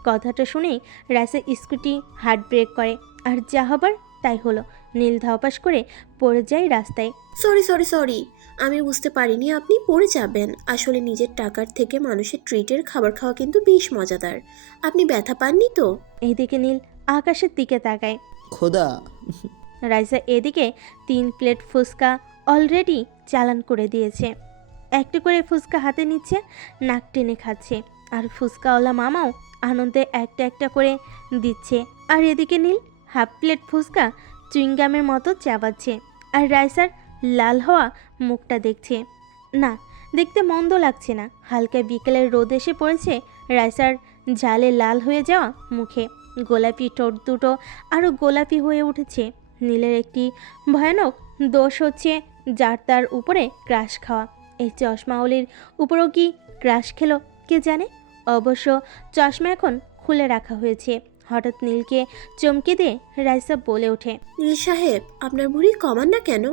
কথাটা শুনেই রাইসা স্কুটি হার্ড ব্রেক করে, আর যা হবার তাই হলো। নীল ধাপাস করে পড়ে যায় রাস্তায়। সরি সরি সরি, আমি বুঝতে পারিনি আপনি পড়ে যাবেন। আসলে নিজের টাকার থেকে মানুষের ট্রিটের খাবার খাওয়া কিন্তু বেশ মজাদার। আপনি ব্যথা পাননি তো? এইদিকে নীল আকাশের দিকে তাকায়। খোদা! রাইসা এদিকে 3 প্লেট ফুচকা অলরেডি চালান করে দিয়েছে। একটা করে ফুচকা হাতে নিচ্ছে, নাক টেনে খাচ্ছে। আর ফুচকাওয়ালা মামাও আনন্দে একটা একটা করে দিচ্ছে। আর এদিকে নীল হাফ প্লেট ফুচকা চুইংগামের মতো চাবাচ্ছে। আর রাইসার লাল হওয়া মুখটা দেখছে। না, দেখতে মন্দ লাগছে না। হালকা বিকেলের রোদ এসে পড়েছে রাইসার ঝালে লাল হয়ে যাওয়া মুখে। গোলাপি ঠোঁট দুটো আরও গোলাপি হয়ে উঠেছে। নীলের একটি ভয়ানক দোষ হচ্ছে, যার তার উপরে ক্রাশ খাওয়া। এই চশমাওলির উপরও কি ক্রাশ খেলো কে জানে। অবশ্য চশমা এখন খুলে রাখা হয়েছে। হঠাৎ নীলকে চমকে দিয়ে রাইসা বলে ওঠে, নীল সাহেব, আপনার ভুঁড়ি কমান না কেন?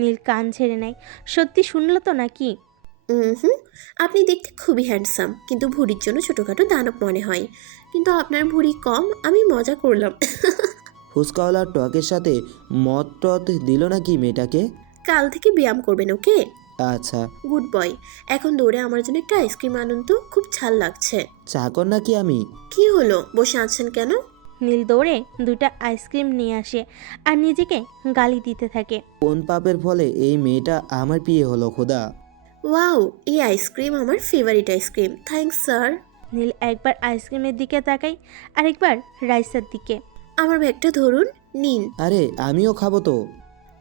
নীল কান ঝেড়ে নেয়। সত্যি শুনল তো নাকি? হুম, আপনি দেখতে খুবই হ্যান্ডসাম, কিন্তু ভুঁড়ির জন্য ছোটোখাটো দানব মনে হয়। কিন্তু আপনার ভুঁড়ি কম, আমি মজা করলাম। ফুচকাওয়ালার টকের সাথে মদ টদ দিল নাকি মেয়েটাকে? কাল থেকে ব্যায়াম করবেন, ওকে? আচ্ছা। Good boy. এখন দৌড়ে আমার জন্য একটা আইসক্রিম আনুন তো, খুব ঝাল লাগছে। চাকর নাকি আমি? কি হলো, বসে আছেন কেন? নীল দৌড়ে 2টা আইসক্রিম নিয়ে আসে আর নিজেকে গালি দিতে থাকে। কোন পাপের ফলে এই মেয়েটা আমার বিয়ে হলো খোদা? ওয়াও, এই আইসক্রিম আমার favourite ice cream. Thanks sir. Neel একবার আইসক্রিমের দিকে তাকাই, আরেকবার রাইসার দিকে। আমার ব্যাগটা ধরুন, নিন। আরে আমিও খাবো তো।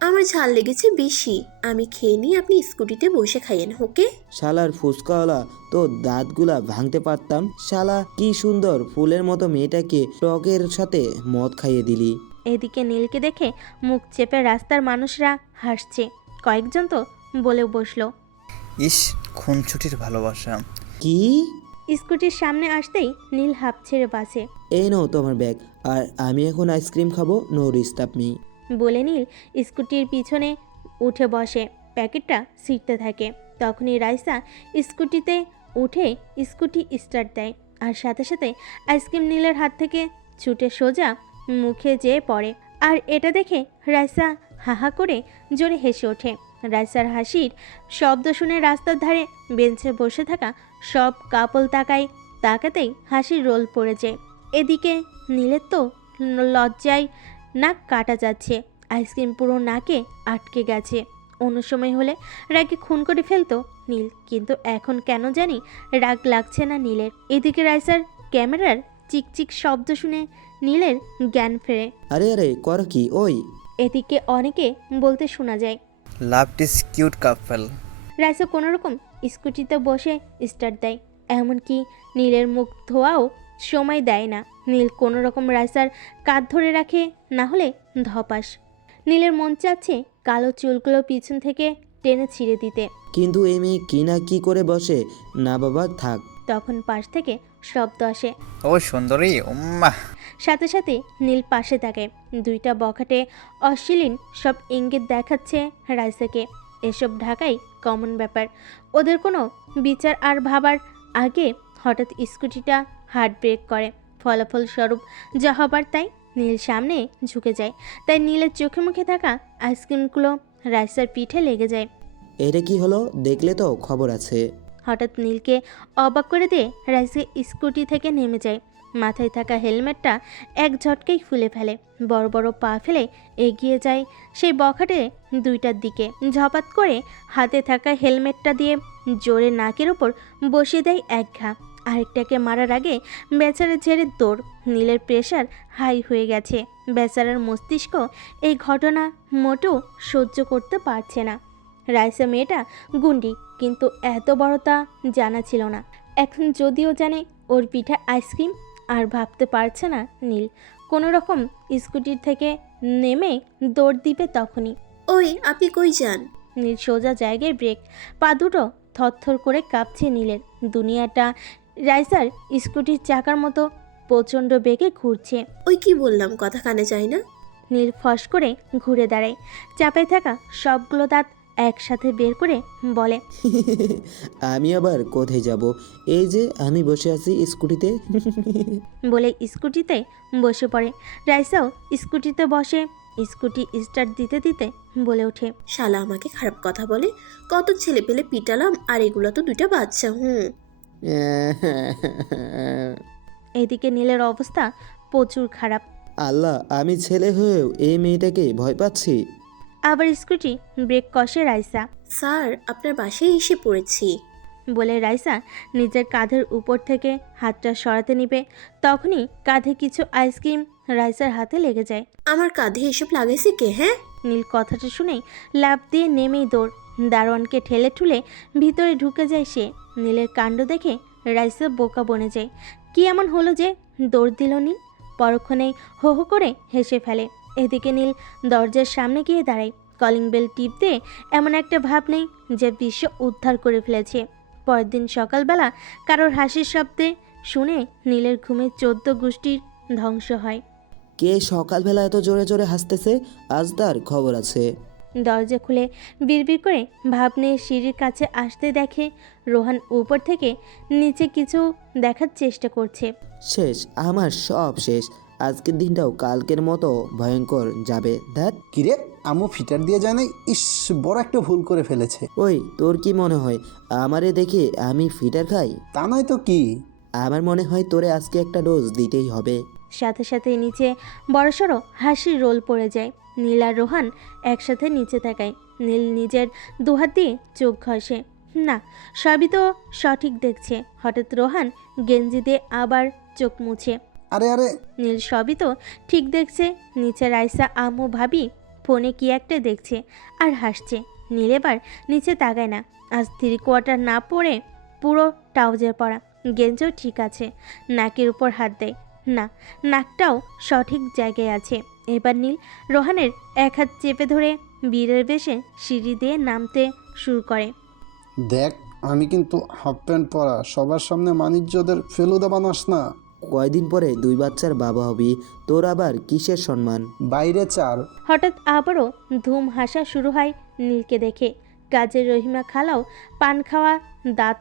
আমার ঝাল লেগেছে বেশি, আমি খেয়ে নিই, আপনি স্কুটিতে বসে খাইয়েন, ওকে? শালার ফুচকাওয়ালা, তো দাঁতগুলা ভাঙতে পারতাম। শালা কি সুন্দর ফুলের মতো মেয়েটাকে টকের সাথে মদ খাইয়ে দিলি। এদিকে নীলকে দেখে মুখ চেপে রাস্তার মানুষরা হাসছে। কয়েকজন তো বলে বসলো। ইস, খুনছুটির ভালোবাসা। কি? স্কুটির সামনে আসতেই নীল হাঁপ ছেড়ে বাসে। এই নাও তোমার ব্যাগ, আর আমি এখন আইসক্রিম খাবো, নো ডিস্টার্ব মি। বলে নীল স্কুটির পিছনে উঠে বসে, প্যাকেটটা ছিঁড়তে থাকে। তখনই রাইসা স্কুটিতে উঠে স্কুটি স্টার্ট দেয়, আর সাথে সাথে আইসক্রিম নীলের হাত থেকে ছুটে সোজা মুখে যেয়ে পড়ে। আর এটা দেখে রাইসা হাহা করে জোরে হেসে ওঠে। রাইসার হাসির শব্দ শুনে রাস্তার ধারে বেঞ্চে বসে থাকা সব কাপল তাকাতেই হাসির রোল পড়েছে। এদিকে নীলের তো লজ্জায় নাক কাটা যাচ্ছে, আইসক্রিম পুরো নাকে আটকে গেছে। অন্য সময় হলে রাগে খুন করে ফেলতো নীল, কিন্তু এখন কেন জানি রাগ লাগছে না নীলের। এদিকে রাইসার ক্যামেরার চিকচিক শব্দ শুনে নীলের জ্ঞান ফেরে। আরে আরে কর কি ওই? এদিকে অনেকে বলতে শোনা যায়, love is cute couple. Raisa কোনোরকম স্কুটিতে বসে স্টার্ট দেয়, এমনকি নীলের মুখ ধোয়াও সময় দেয় না। নীল কোনোরকম রাইসার কাঁধ ধরে রাখে, না হলে ধপাস। নীলের মন চাচ্ছে কালো চুলগুলো পিছন থেকে টেনে ছিঁড়ে দিতে, কিন্তু এই মেয়ে কি না কি করে বসে। না বাবা থাক। তখন পাশ থেকে শব্দ আসে। ও সুন্দরী, উম্মা। সাথে সাথে নীল পাশে তাকায়। দুইটা বখাটে অশ্লীল সব ইঙ্গিত দেখাচ্ছে রাইসাকে। এসব ঢাকাই কমন ব্যাপার, ওদের কোনো বিচার আর ভাবার আগে হঠাৎ স্কুটিটা হার্ড ব্রেক করে। ফলাফল স্বরূপ যা হবার তাই। নীল সামনে ঝুঁকে যায়, তাই নীলের চোখে মুখে থাকা আইসক্রিমগুলো রাইসার পিঠে লেগে যায়। এটা কি হলো দেখলে তো? খবর আছে। হঠাৎ নীলকে অবাক করে দিয়ে রাইসা স্কুটি থেকে নেমে যায়। মাথায় থাকা হেলমেটটা এক ঝটকেই খুলে ফেলে, বড় বড় পা ফেলে এগিয়ে যায় সেই বখাটে দুইটার দিকে। ঝপাত করে হাতে থাকা হেলমেটটা দিয়ে জোরে নাকের ওপর বসিয়ে দেয় এক ঘা। আরেকটাকে মারার আগে বেচারা ঝেড়ে দৌড়। নীলের প্রেশার হাই হয়ে গেছে। বেচারার মস্তিষ্ক এই ঘটনা মোটেও সহ্য করতে পারছে না। রাইসা মেয়েটা গুন্ডি, কিন্তু এত বড় তা জানা ছিল না। এখন যদিও জানে ওর পিঠে আইসক্রিম, আর ভাবতে পারছে না নীল কোনো রকম স্কুটির থেকে নেমে দৌড় দিবে তখনই। ওই আপনি কই যান? নীল সোজা জায়গায় ব্রেক, পা দুটো থরথর করে কাঁপছে নীলের। দুনিয়াটা রাইসার স্কুটির চাকার মতো প্রচণ্ড বেগে ঘুরছে। ওই কি বললাম, কথা কানে যায় না? নীল ফস করে ঘুরে দাঁড়ায়, চাপায় থাকা সবগুলো দাঁত একসাথে বের করে বলে, আমি আবার কোথায় যাব? এই যে আমি বসে আছি স্কুটিতে। বলে স্কুটিতে বসে পড়ে। রাইসাও স্কুটিতে বসে। স্কুটি স্টার্ট দিতে দিতে বলে ওঠে, শালা আমাকে খারাপ কথা বলে। কত ছেলে পেলে পিটালাম, আর এগুলো তো দুইটা বাচ্চা। এদিকে নীলের অবস্থা প্রচুর খারাপ। আল্লাহ, আমি ছেলে হয়েও এই মেয়েটাকে ভয় পাচ্ছি। আবার স্কুটি ব্রেক কষে রাইসা। স্যার আপনার বাসায় এসে পড়েছি। বলে রাইসা নিজের কাঁধের উপর থেকে হাতটা সরাতে নিবে, তখনই কাঁধে কিছু আইসক্রিম রাইসার হাতে লেগে যায়। আমার কাঁধে এসব লাগাইছে কে? হ্যাঁ, নীল কথাটা শুনেই লাফ দিয়ে নেমেই দৌড়। দারোয়ানকে ঠেলে ঠুলে ভিতরে ঢুকে যায় সে। নীলের কাণ্ড দেখে রাইসা বোকা বনে যায়। কি এমন হলো যে দৌড় দিল নীল? পরক্ষণেই হো হো করে হেসে ফেলে। এদিকে নীল দরজার সামনে গিয়ে দাঁড়ায়। কলিং বেল টিপ দিয়ে এমন একটা ভাব নেই যে বিশ্ব উদ্ধার করে ফেলেছে। পরের দিন সকালবেলা কারোর হাসির শব্দে শুনে নীলের ঘুমে 14 গোষ্ঠীর ধ্বংস হয়। কে সকালবেলা এত জোরে জোরে হাসতেছে? আজ তার খবর আছে। দরজা খুলে বিড়বিড় করে ভাব নিয়ে সিঁড়ির কাছে আসতে দেখে রোহান উপর থেকে নিচে কিছু দেখার চেষ্টা করছে। শেষ, আমার সব শেষ। আজকের দিনটাও কালকের মতো ভয়ঙ্কর যাবে। ধ্যাত। কিরে, আমু ফিটার দিয়ে যায় না? ইস, বড় একটা ভুল করে ফেলেছে। ওই তোর কি মনে হয় আমারে দেখে আমি ফিটার খাই? তা নয় তো কি। আমার মনে হয় তোরে আজকে একটা ডোজ দিতেই হবে। সাথে সাথে নিচে বড়সড় হাসির রোল পড়ে যায়। নীল আর রোহান একসাথে নিচে তাকায়। নীল নিজের দুহাত দিয়ে চোখ ঘষে, না সবই তো সঠিক দেখছে। হঠাৎ রোহান গেঞ্জি দিয়ে আবার চোখ মুছে। আরে আরে, নীল সবই তো ঠিক দেখছে। নিচে রাইসা আম্মু ভাবি ফোনে কি একটা দেখছে আর হাসছে। নীল এবার নিচে তাকায় না। আজ 3/4 না পরে পুরো ট্রাউজার পরা, গেঞ্জিও ঠিক আছে। নাকের উপর হাত দেয়, না নাকটাও সঠিক জায়গায় আছে। এবার নীল রোহানের এক হাত চেপে ধরে বীরের বেশে সিঁড়ি দিয়ে নামতে শুরু করে। দেখ আমি কিন্তু হাফ প্যান্ট পরা, সবার সামনে মানিজ্যদের ফেলুদা বানাস না। কয়দিন পরে 2 বাচ্চার বাবা হবি, তোর আবার কিসের সম্মান? বাইরে 4। হঠাৎ আবারও ধুম হাসা শুরু হয় নীলকে দেখে। কাজের রহিমা খালাও পান খাওয়া দাঁত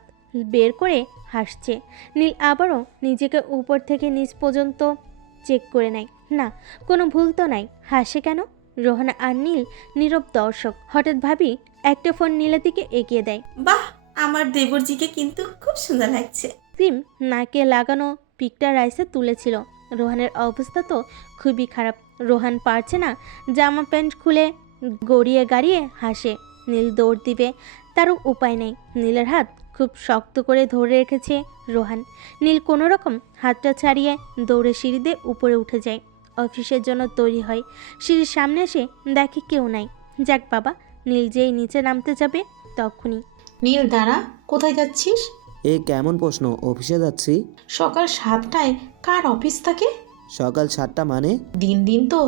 বের করে হাসছে। নীল আবারও নিজেকে উপর থেকে নিচ পর্যন্ত চেক করে নেয়, না কোনো ভুল তো নাই। হাসে কেন? রোহানা আর নীল নীরব দর্শক। হঠাৎ ভাবি একটা ফোন নীলের দিকে এগিয়ে দেয়। বাহ, আমার দেবরজিকে কিন্তু খুব সুন্দর লাগছে। ক্রিম নাকে লাগানো পিকটা রাইসে তুলেছিল। রোহানের অবস্থা তো খুবই খারাপ। রোহান পারছে না জামা প্যান্ট খুলে গড়িয়ে গাড়িয়ে হাসে। নীল দৌড় দিবে, তারও উপায় নেই। নীলের হাত খুব শক্ত করে ধরে রেখেছে রোহান। নীল কোনো রকম হাতটা ছাড়িয়ে দৌড়ে সিঁড়ি দিয়ে উপরে উঠে যায়। অফিসের জন্য তৈরি হয়। সিঁড়ির সামনে এসে দেখে কেউ নাই। যাক বাবা, নীল যেই নিচে নামতে যাবে তখনই নীল দাঁড়া, কোথায় যাচ্ছিস? এ কেমন প্রশ্ন? অফিসে যাচ্ছি। সকাল 7টায় কার অফিস থাকে? সকাল 7টা মানে? দিন দিন তো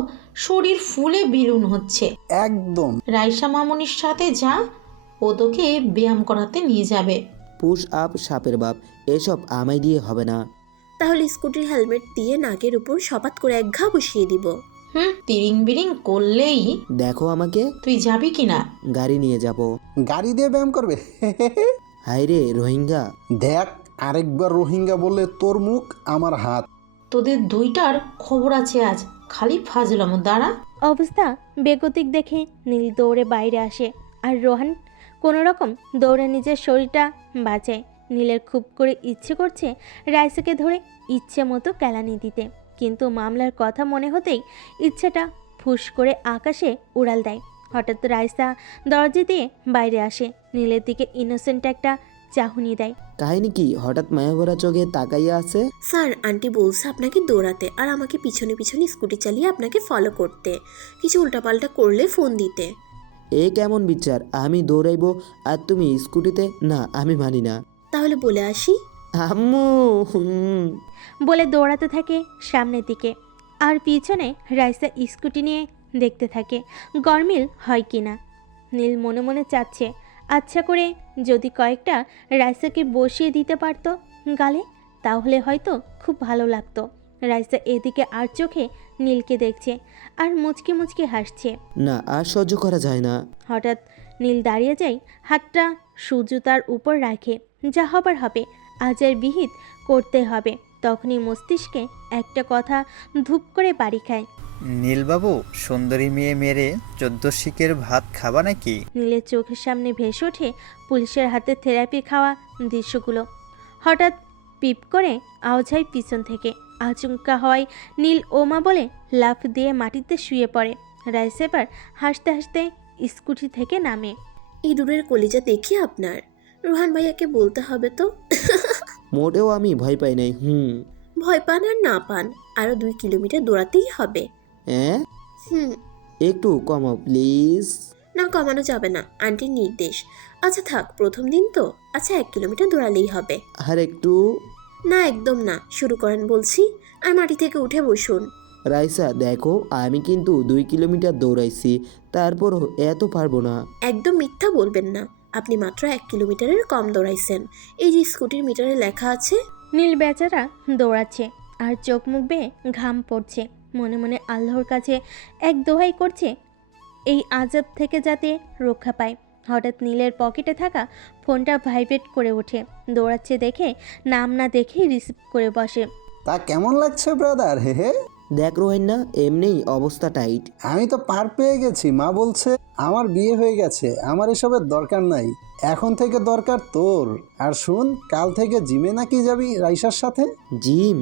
শরীর ফুলে বেলুন হচ্ছে। একদম। রাইসা মামুনির সাথে যা, ও তোকে ব্যায়াম করাতে নিয়ে যাবে। পুশ আপ সাপের বাপ, এসব আমায় দিয়ে হবে না। তাহলে স্কুটির হেলমেট দিয়ে নাকের উপর সপাত করে এক ঘা বসিয়ে দিব। তিরিং বিরিং করলেই। দেখো আমাকে। তুই যাবি কি না? গাড়ি নিয়ে যাব। গাড়ি দিয়ে ব্যায়াম করবে? হাই রে রোহিঙ্গা। দেখ, আরেকবার রোহিঙ্গা বললে তোর মুখ আমার হাত। তোদের দুইটার খবর আছে আজ। খালি ফাজলাম, দাঁড়া। অবস্থা বেগতিক দেখে নীল দৌড়ে বাইরে আসে, আর রোহান কোনো রকম দৌড়ে নিজের শরীরটা বাঁচায়। নীলের খুব করে ইচ্ছে করছে রাইসাকে ধরে ইচ্ছে মতো কেলানি দিতে, কিন্তু মামলার কথা মনে হতেই ইচ্ছেটা ফুস করে আকাশে উড়াল দেয়। হঠাৎ রাইসা দরজা দিয়ে বাইরে আসে, নীলের দিকে ইনোসেন্ট একটা চাহনি দেয়। কাহিনী কি? হঠাৎ মায়াভরা চোখে তাকাইয়া আছে। স্যার, আন্টি বলছে আপনাকে দৌড়াতে আর আমাকে পিছনে পিছনে স্কুটি চালিয়ে আপনাকে ফলো করতে, কিছু উল্টাপাল্টা করলে ফোন দিতে। এ কেমন বিচার? আমি দৌড়াইবো আর তুমি স্কুটিতে? না, আমি মানি না। তাহলে বলে আসি। আম্মু। বলে দৌড়াতে থাকে সামনের দিকে, আর পিছনে রাইসা স্কুটি নিয়ে দেখতে থাকে গরমিল হয় কি না। নীল মনে মনে চাচ্ছে আচ্ছা করে যদি কয়েকটা রাইসাকে বসিয়ে দিতে পারতো গালে, তাহলে হয়তো খুব ভালো লাগতো। রাইসা এদিকে আর চোখে নীলকে দেখছে আর মুচকি মুচকি হাসছে। না, আর সহ্য করা যায় না। হঠাৎ নীল দাঁড়িয়ে যায়, হাতটা সুজুতার উপর রাখে। যা হবার হবে, আজ আর বিহিত করতে হবে। তখনই মস্তিষ্কে একটা কথা ধূপ করে বাড়ি খায়। নীলবাবু, সুন্দরী মেয়ে মেরে 14 শিকের ভাত খাবা নাকি? নীলের চোখের সামনে ভেসে ওঠে পুলিশের হাতে থেরাপি খাওয়া দৃশ্যগুলো। হঠাৎ পিপ করে আওয়াজ হয় পিছন থেকে। আচমকা হয় নীল ওমা বলে লাফ দিয়ে মাটিতে শুয়ে পড়ে। রাইস এবার হাসতে হাসতে স্কুটি থেকে নামে। ইঁদুরের কলিজা দেখি আপনার। রোহান ভাইয়াকে বলতে হবে তো। মোটেও আমি ভয় পাই নাই। ভয় পান আর না পান, আরো 2 কিলোমিটার দৌড়াতেই হবে। হ্যাঁ, হুম। একটু কমাও প্লিজ। না, কমানো যাবে না, আন্টির নির্দেশ। আচ্ছা থাক, প্রথম দিন তো। আচ্ছা 1 কিলোমিটার দৌড়ালেই হবে। আর একটু। না, একদম না, শুরু করেন বলছি। আর মাটি থেকে উঠে বসুন। রাইসা দেখো, আমি কিন্তু 2 কিলোমিটার দৌড়াইছি, তারপরও এত পারবো না। একদম মিথ্যা বলবেন না, আপনি মাত্র 1 কিলোমিটারের কম দৌড়াইছেন। এই যে স্কুটির মিটারে লেখা আছে। নীল বেচারা দৌড়াচ্ছে আর চোখ মুখ বেয়ে ঘাম পড়ছে। মনে মনে আল্লাহর কাছে এক দোহাই করছে এই আজাব থেকে যাতে রক্ষা পায়। হঠাৎ নীলের পকেটে থাকা ফোনটা ভাইব্রেট করে ওঠে। দৌড়াচ্ছে দেখে নাম না দেখেই রিসিভ করে বসে। তা কেমন লাগছে ব্রাদার? হে হে। দেখ রোহিঙ্গা, এমনিই অবস্থা টাইট। আমি তো পার পেয়ে গেছি। মা বলছে আমার বিয়ে হয়ে গেছে, আমার এসবের দরকার নাই। এখন থেকে দরকার তোর। আর শুন, কাল থেকে জিমে নাকি যাবি রাইসার সাথে? জিম?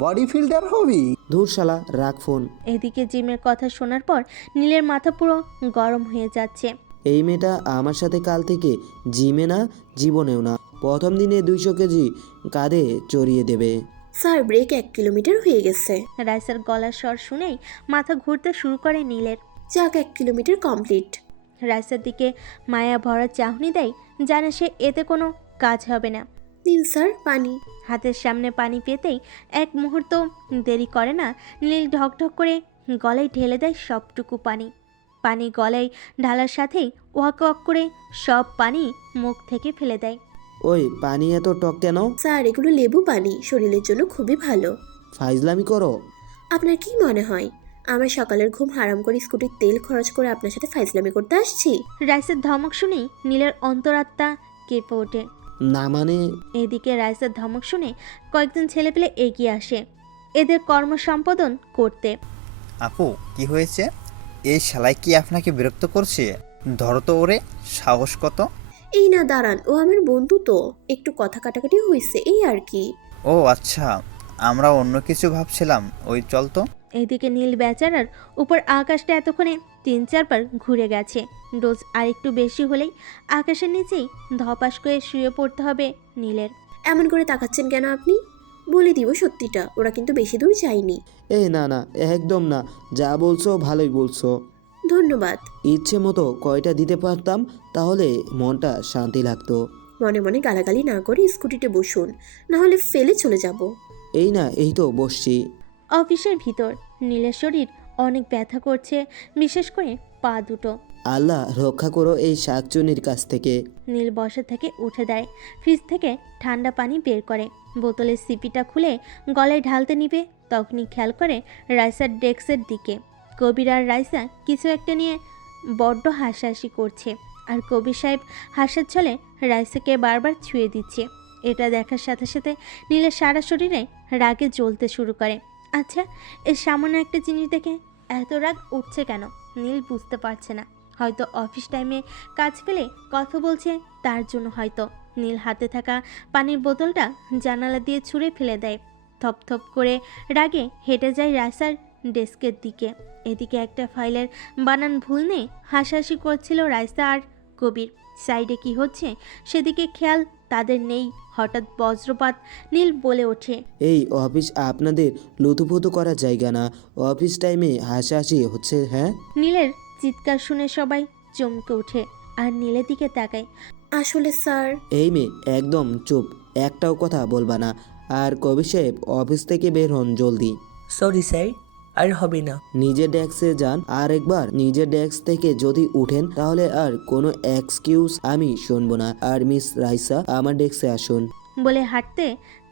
বডি ফিল্ডার হবি? ধুর শালা, রাখ ফোন। এদিকে জিমের কথা শোনার পর নীলের মাথা পুরো গরম হয়ে যাচ্ছে। এই মেয়েটা আমার সাথে কাল থেকে জিমে না, জীবনেও না। প্রথম দিনে 200 কেজি কাঁধে চড়িয়ে দেবে। স্যার, ব্রেক 1 কিলোমিটার হয়ে গেছে। রাইসার গলার স্বর শুনেই মাথা ঘুরতে শুরু করে নীলের। যাক, 1 কিলোমিটার কমপ্লিট। রাইসার দিকে মায়া ভরা চাহনি দেয়, জানে সে এতে কোনো কাজ হবে না। নিন স্যার, পানি। হাতের সামনে পানি পেতেই এক মুহূর্ত দেরি করে না, নীল ঢকঢক করে গলায় ঢেলে দেয় সবটুকু পানি। পানি গলায় ঢালার সাথেই ওয়াক ওয়াক করে সব পানি মুখ থেকে ফেলে দেয়। ওই পানি এত টক কেন? স্যার, এগুলো লেবু পানি, শরীরের জন্য খুবই ভালো। ফাইজলামি করো? আপনার কি মনে হয় আমার সকালের ঘুম হারাম করে স্কুটির তেল খরচ করে আপনার সাথে ফাইজলামি করতে আসছি? রাইসের ধমক শুনেই নীলের অন্তরাত্মা কেঁপে ওঠে। না মানে? এদিকে রাইসের ধমক শুনে কয়েকজন ছেলেপেলে এগিয়ে আসে এদের কর্ম সম্পাদন করতে। আপু, কি হয়েছে? এই শালাই কি আপনাকে বিরক্ত করছে? ধরো তো ওরে, সাহস কত! এই না দাঁড়ান, ও আমার বন্ধু তো, একটু কথা কাটাকাটি হয়েছে এই আর কি। ও আচ্ছা, আমরা অন্য কিছু ভাবছিলাম। ওই চল তো। এদিকে নীল বেচারার উপর আকাশটা এতক্ষণে 3-4 বার ঘুরে গেছে। ডোজ আরেকটু বেশি হলেই আকাশের নিচেই ধপাস করে শুয়ে পড়তে হবে নীলের। এমন করে তাকাচ্ছেন কেন আপনি? বলে দিব সত্যিটা, ওরা কিন্তু বেশি দূর যায়নি। এই না না, একদম না, যা বলছো ভালোই বলছো। ধন্যবাদ। ইচ্ছে মতো কয়টা দিতে পারতাম তাহলে মনটা শান্তি লাগতো। মনে মনে গালাগালি না করে স্কুটিতে বসুন, না হলে ফেলে চলে যাব। এই না, এই তো বসছি। অফিসের ভিতর নীলের শরীর অনেক ব্যথা করছে, বিশেষ করে পা দুটো। আল্লাহ রক্ষা করো এই শাকচুনির কাছ থেকে। নীল বসা থেকে উঠে দেয়, ফ্রিজ থেকে ঠান্ডা পানি বের করে, বোতলের সিপিটা খুলে গলায় ঢালতে নিবে, তখনই খেয়াল করে রাইসার ডেস্কের দিকে। কবির আর রাইসা কিছু একটা নিয়ে বড্ড হাসাহাসি করছে, আর কবির সাহেব হাসার ছলে রাইসাকে বারবার ছুঁয়ে দিচ্ছে। এটা দেখার সাথে সাথে নীলের সারা শরীরে রাগে জ্বলতে শুরু করে। আচ্ছা, এর সামান্য একটা জিনিস দেখে এত রাগ উঠছে কেন নীল বুঝতে পারছে না। হয়তো অফিস টাইমে কাজ ফেলে কথা বলছে, তার জন্য হয়তো। নীল হাতে থাকা পানির বোতলটা জানালা দিয়ে ছুঁড়ে ফেলে দেয়। থপথপ করে রাগে হেঁটে যায় রাইসার ডেস্কের দিকে। এদিকে একটা ফাইলের বানান ভুল নেই হাসাহাসি করছিল রাইসা আর কবির। সাইডে কি হচ্ছে সেদিকে খেয়াল তাদের নেই। হঠাৎ বজ্রপাত, নীল বলে ওঠে, এই অফিস আপনাদের লুতুপুতু করার জায়গা না। অফিস টাইমে হাসাহাসি হচ্ছে? হ্যাঁ। নীলের চিৎকার শুনে সবাই চমকে ওঠে আর নীলের দিকে তাকায়। আসলে স্যার। এই মেয়ে একদম চুপ, একটাও কথা বলবা না। আর কবি সাহেব অফিস থেকে বের হন জলদি। সরি স্যার, আর হবে না। নিজের ডেস্কে যান, আর একবার নিজের ডেস্ক থেকে যদি উঠেন তাহলে আর কোনো এক্সকিউজ আমি শুনবো না। আর মিস রাইসা, আমার ডেস্কে আসুন। বলে হাঁটতে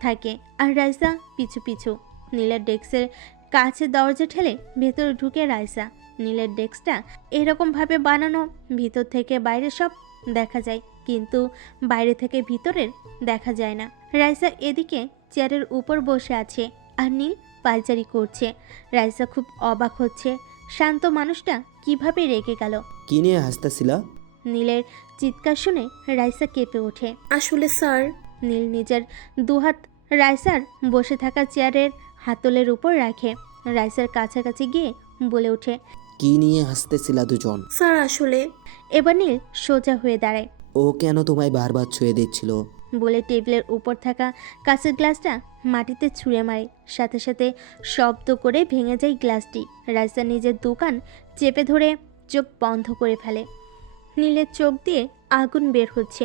থাকে আর রাইসা পিছু পিছু। নীলের ডেস্কের কাছে দরজা ঠেলে ভেতরে ঢুকে রাইসা। নীলের ডেস্কটা এরকমভাবে বানানো, ভিতর থেকে বাইরে সব দেখা যায়, কিন্তু বাইরে থেকে ভিতরের দেখা যায় না। রাইসা এদিকে চেয়ারের উপর বসে আছে আর নীল পায়চারি করছে। রাইসা খুব অবাক হচ্ছে, শান্ত মানুষটা কিভাবে রেগে গেল। কি নিয়ে হাসতেছিলা? নীলের চিৎকার শুনে রাইসা কেঁপে ওঠে। আসলে স্যার। নীল নিজের দুহাত রাইসার বসে থাকা চেয়ারের হাতলের উপর রাখে, রাইসার কাছাকাছি গিয়ে বলে ওঠে, কি নিয়ে হাসতেছিলা দুজন? স্যার আসলে। এবার নীল সোজা হয়ে দাঁড়ায়। ও কেন তোমায় বারবার ছুঁয়ে দিচ্ছিল? বলে টেবিলের উপর থাকা কাঁচের গ্লাসটা মাটিতে ছুঁড়ে মারে, সাথে সাথে শব্দ করে ভেঙে যায় গ্লাসটি। রাইসা নিজের দোকান চেপে ধরে চোখ বন্ধ করে ফেলে। নীলের চোখ দিয়ে আগুন বের হচ্ছে।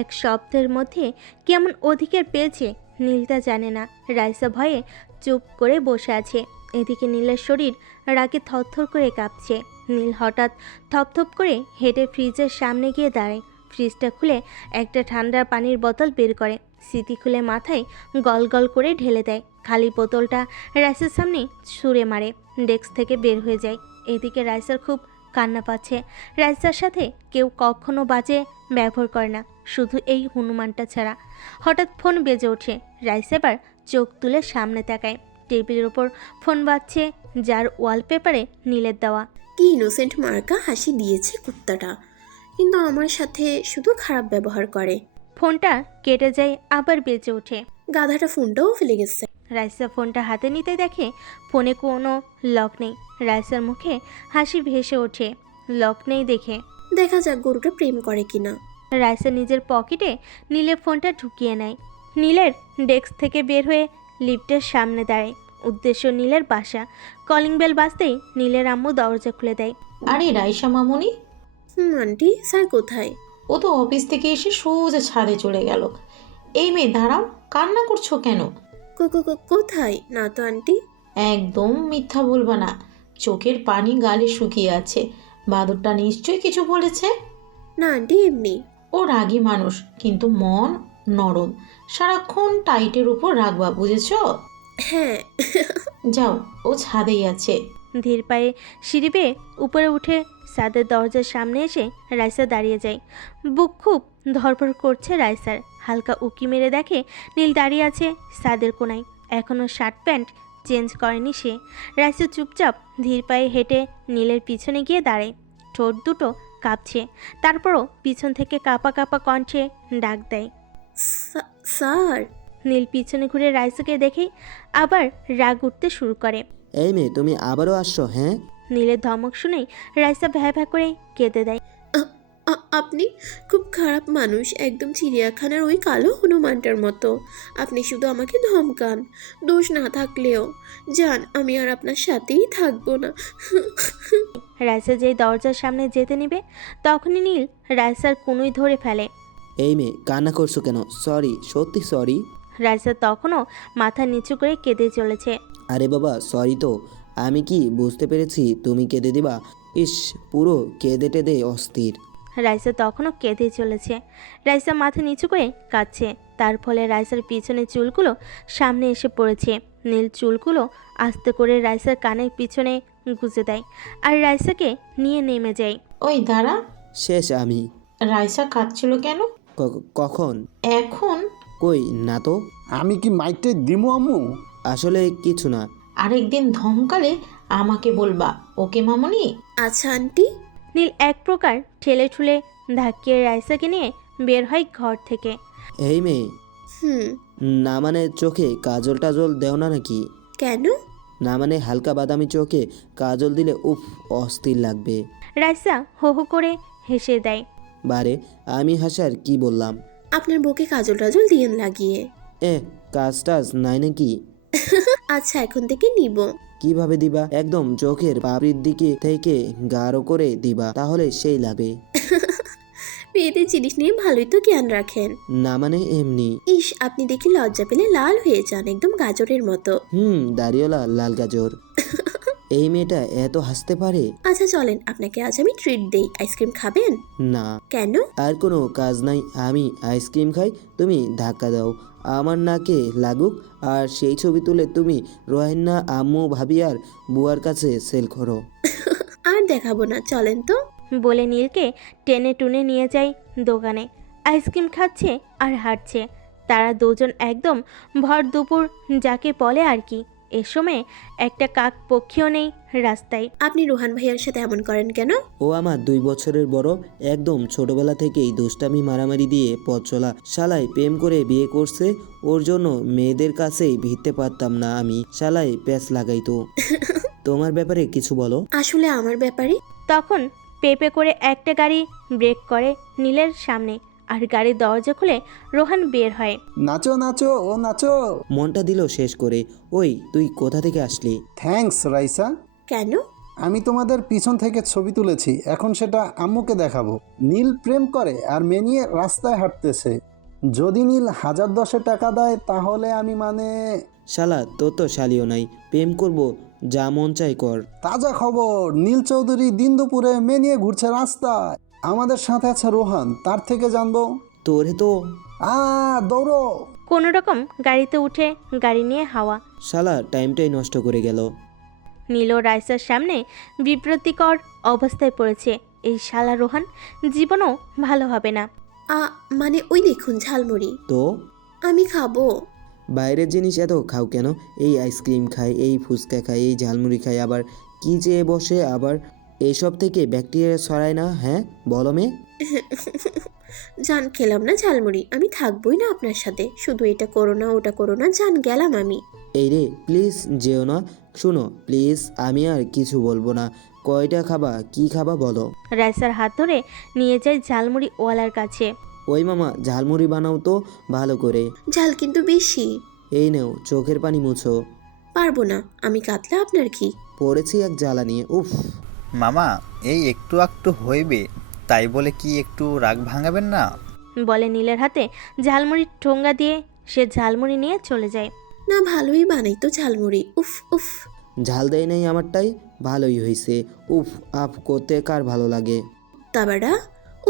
এক শব্দের মধ্যে কেমন অধিকার পেয়েছে নীল তা জানে না। রাইসা ভয়ে চুপ করে বসে আছে। এদিকে নীলের শরীর রাগে থরথর করে কাঁপছে। নীল হঠাৎ থপথপ করে হেঁটে ফ্রিজের সামনে গিয়ে দাঁড়ায়। ফ্রিজটা খুলে একটা ঠান্ডা পানির বোতল বের করে, স্মৃতি খুলে মাথায় গল গল করে ঢেলে দেয়। খালি বোতলটা রাইসার সামনে ছুঁড়ে মারে, ডেস্ক থেকে বের হয়ে যায়। এদিকে রাইসার খুব কান্না পাচ্ছে। রাইসার সাথে কেউ কখনো বাজে ব্যবহার করে না, শুধু এই হনুমানটা ছাড়া। হঠাৎ ফোন বেজে ওঠে। রাইসা এবার চোখ তুলে সামনে তাকায়। টেবিলের ওপর ফোন বাজছে, যার ওয়ালপেপারে নীলের দেওয়া। কি ইনোসেন্ট মার্কা হাসি দিয়েছে কুত্তাটা, কিন্তু আমার সাথে শুধু খারাপ ব্যবহার করে। ফোনটা কেটে যায়, আবার বেজে ওঠে। গাধাটা ফোনটাও ফেলে গেছে। রাইসা ফোনটা হাতে নিতে দেখে ফোনে কোনো লক নেই। রাইসার মুখে হাসি ভেসে ওঠে, লক নেই দেখে। দেখা যাক গরুটা প্রেম করে কিনা। রাইসা নিজের পকেটে নীলের ফোনটা ঢুকিয়ে নেয়। নীলের ডেস্ক থেকে বের হয়ে লিফটের সামনে দাঁড়ায়। উদ্দেশ্য নীলের বাসা। কলিং বেল বাজতেই নীলের আম্মু দরজা খুলে দেয়। আরে রাইসা মামুনি, আন্টি, স্যার কোথায়? ও তো অফিস থেকে এসে সোজা ছাদে চলে গেল। এই মেয়ে দাঁড়াও, কান্না করছো কেন? কোথায়? না তো আন্টি। একদম মিথ্যা বলবা না, চোখের পানি গালে শুকিয়ে আছে। বাদরটা নিশ্চয়ই কিছু বলেছে। না আন্টি, এমনি। ও রাগী মানুষ, কিন্তু মন নরম। সারাক্ষণ টাইটের উপর রাখবা, বুঝেছো? হ্যাঁ। যাও, ও ছাদেই আছে। ধীর পায়ে সিঁড়ি বেয়ে উপরে উঠে সাদের দরজার সামনে এসে রাইসা দাঁড়িয়ে যায়। বুক খুব ধরপড় করছে রাইসার। হালকা উকি মেরে দেখে নীল দাঁড়িয়ে আছে সাদের কোনায়। এখনও শার্ট প্যান্ট চেঞ্জ করেনি সে। রাইসা চুপচাপ ধীর পায়ে হেঁটে নীলের পিছনে গিয়ে দাঁড়ায়। ঠোঁট দুটো কাঁপছে। তারপরও পিছন থেকে কাঁপা কাঁপা কণ্ঠে ডাক দেয়। স্যার। নীল পিছনে ঘুরে রাইসাকে দেখেই আবার রাগ উঠতে শুরু করে। এই মেয়ে, তুমি আবারও আসছো? হ্যাঁ। নীলের ধমক শুনেই রাইসা ভ্যা ভ্যা করে কেঁদে দেয়। আপনি খুব খারাপ মানুষ, একদম চিড়িয়াখানার ওই কালো হনুমানটার মতো। আপনি শুধু আমাকে ধমকান, দোষ না থাকলেও। যান, আমি আর আপনার সাথেই থাকবো না। রাইসা যেই দরজার সামনে যেতে নিবে তখনই নীল রাইসার কনুই ধরে ফেলে। এই মেয়ে, কান্না করছো কেন? সরি, সত্যি সরি। রাইসা তখনও মাথা নিচু করে কেঁদে চলেছে। আরে বাবা, সরি তো। আমি কি বুঝতে পেরেছি তুমি কেঁদে দিবা? ইস, পুরো কেঁদে টেদে অস্থির। রাইসা তখনও কেঁদে চলেছে। রাইসা মাথা নিচু করে কাঁদছে। তার ফলে রাইসার পিছনের চুলগুলো সামনে এসে পড়েছে। নীল চুলগুলো আস্তে করে রাইসার কানের পিছনে গুজে দেয় আর রাইসাকে নিয়ে নেমে যায়। ওই দাঁড়া। শেষ আমি। রাইসা কাঁদছিল কেন? কখন? এখন? কই না তো। আমি কি মাইটে দিমু আম্মু? আসলে কিছু না। আরেকদিন ধমকালে আমাকে বলবা, ওকে মামনি? আচ্ছা আন্টি। নীল এক প্রকার ঠেলে ঠুলে ধাক্কিয়ে রাইসাকে নিয়ে বের হয় ঘর থেকে। এই মেয়ে, হুম। না মানে চোখে কাজল টাজল দেও না নাকি? কেন? না মানে হালকা বাদামি চোখে কাজল দিলে উফ, অস্থির লাগবে। রাইসা হো হো করে হেসে দেয়। বারে, আমি হাসার কি বললাম? আপনার বুকে কাজল টাজল দিয়েন লাগিয়ে। কাজ টাজ নাই নাকি? আচ্ছা, এখন থেকে নিব। কিভাবে দিবা? একদম চোখের পাপড়ির দিকে থেকে গাঢ় করে দিবা, তাহলে সেই লাগবে। মেয়েদের জিনিস নিয়ে ভালোই তো জ্ঞান রাখেন। না মানে এমনি। ইস, আপনি দেখি লজ্জা পেলে লাল হয়ে যান, একদম গাজরের মতো। দাড়িওয়ালা লাল গাজর। এই মেয়েটা এত হাসতে পারে। আচ্ছা চলেন, আপনাকে আজ আমি ট্রিট দেই। আইসক্রিম খাবেন? না। কেন? আর কোনো কাজ নাই, আমি আইসক্রিম খাই, তুমি ধাক্কা দাও, আমার নাকে লাগুক, আর সেই ছবি তুলে তুমি রোহান্না, আম্মু, ভাবি আর বুয়ার কাছে সেল করো। আর দেখাবো না, চলেন তো। বলে নীলকে টেনে টুনে নিয়ে যায় দোকানে। আইসক্রিম খাচ্ছে আর হাঁটছে। তারা দুজন একদম ভর দুপুর যাকে বলে আর কি। এ সময় একটা কাক পক্ষীও নেই রাস্তায়। আপনি রোহান ভাইয়ার সাথে এমন করেন কেন? ও আমার 2 বছরের বড়, একদম ছোটবেলা থেকেই দুষ্টামি মারামারি দিয়ে পথ চলা। শালাই প্রেম করে বিয়ে করছে, ওর জন্য মেয়েদের কাছেই ভিড়তে পারতাম না আমি। শালাই প্যাঁচ লাগাইতো। তোমার ব্যাপারে কিছু বলো। আসলে আমার ব্যাপারে তখন পেপে করে একটা গাড়ি ব্রেক করে নীলের সামনে আর গাড়ির দরজা খুলে রোহান বের হয়। নাচো নাচো, ও নাচো। মনটা দিল শেষ করে। ওই, তুই কোথা থেকে আসলি? থ্যাঙ্কস রাইসা। কেন? আমি তোমাদের পিছন থেকে ছবি তুলেছি, এখন সেটা আম্মুকে দেখাবো। নীল প্রেম করে আর মেয়ে নিয়ে রাস্তায় হাঁটতেছে। যদি নীল 1010 টাকা দেয় তাহলে আমি মানে। শালা, তোর তো শালিও নাই, প্রেম করব যা মন চাই কর। তাজা খবর, নীল চৌধুরী দিন দুপুরে মেয়ে নিয়ে ঘুরছে রাস্তায়। আমাদের সাথে আছে রোহান, তার থেকে জানবো। তোরে তো। দৌড়ো। কোনো রকম গাড়িতে উঠে গাড়ি নিয়ে হাওয়া। শালা টাইমটাই নষ্ট করে গেল। নীল ও রাইসার সামনে বিব্রতিকর অবস্থায় পড়েছে। এই শালা রোহান জীবনও ভালো হবে না। মানে ওই দেখুন ঝালমুড়ি। তো আমি খাবো। বাইরের জিনিস এত খাও কেন? এই আইসক্রিম খাই, এই ফুচকা খাই, এই ঝালমুড়ি খাই, আবার কি চেয়ে বসে, আবার এসব থেকে ব্যাকটেরিয়া ছড়ায় না? হ্যাঁ বলো মে। জান, খেলাম না ঝালমুড়ি, আমি থাকবোই না আপনার সাথে। শুধু এটা করো না, ওটা করো না, জান গেলাম আমি। এই রে, প্লিজ যেও না। শুনো প্লিজ, আমি আর কিছু বলবো না। কয়টা খাবা, কি খাবা বলো। রাইসার হাত ধরে নিয়ে যায় ঝালমুড়ি ওয়ালার কাছে। ওই মামা, ঝালমুড়ি বানাও তো ভালো করে। ঝাল কিন্তু বেশি। এই নেও, চোখের পানি মুছো। পারবো না, আমি কাতলা, আপনার কি? পড়েছি এক জ্বালা নিয়ে, উফ। মামা, এই একটু একটু হইবে, তাই বলে কি একটু রাগ ভাঙাবেন না? বলে নীলের হাতে ঝালমুড়ির ঠোঙ্গা দিয়ে সে ঝালমুড়ি নিয়ে চলে যায়। না, ভালোই বানাই তো ঝালমুড়ি। উফ উফ। ঝাল দেয় নাই আমারটাই, ভালোই হয়েছে। উফ আপ করতে কার ভালো লাগে? তাবারা।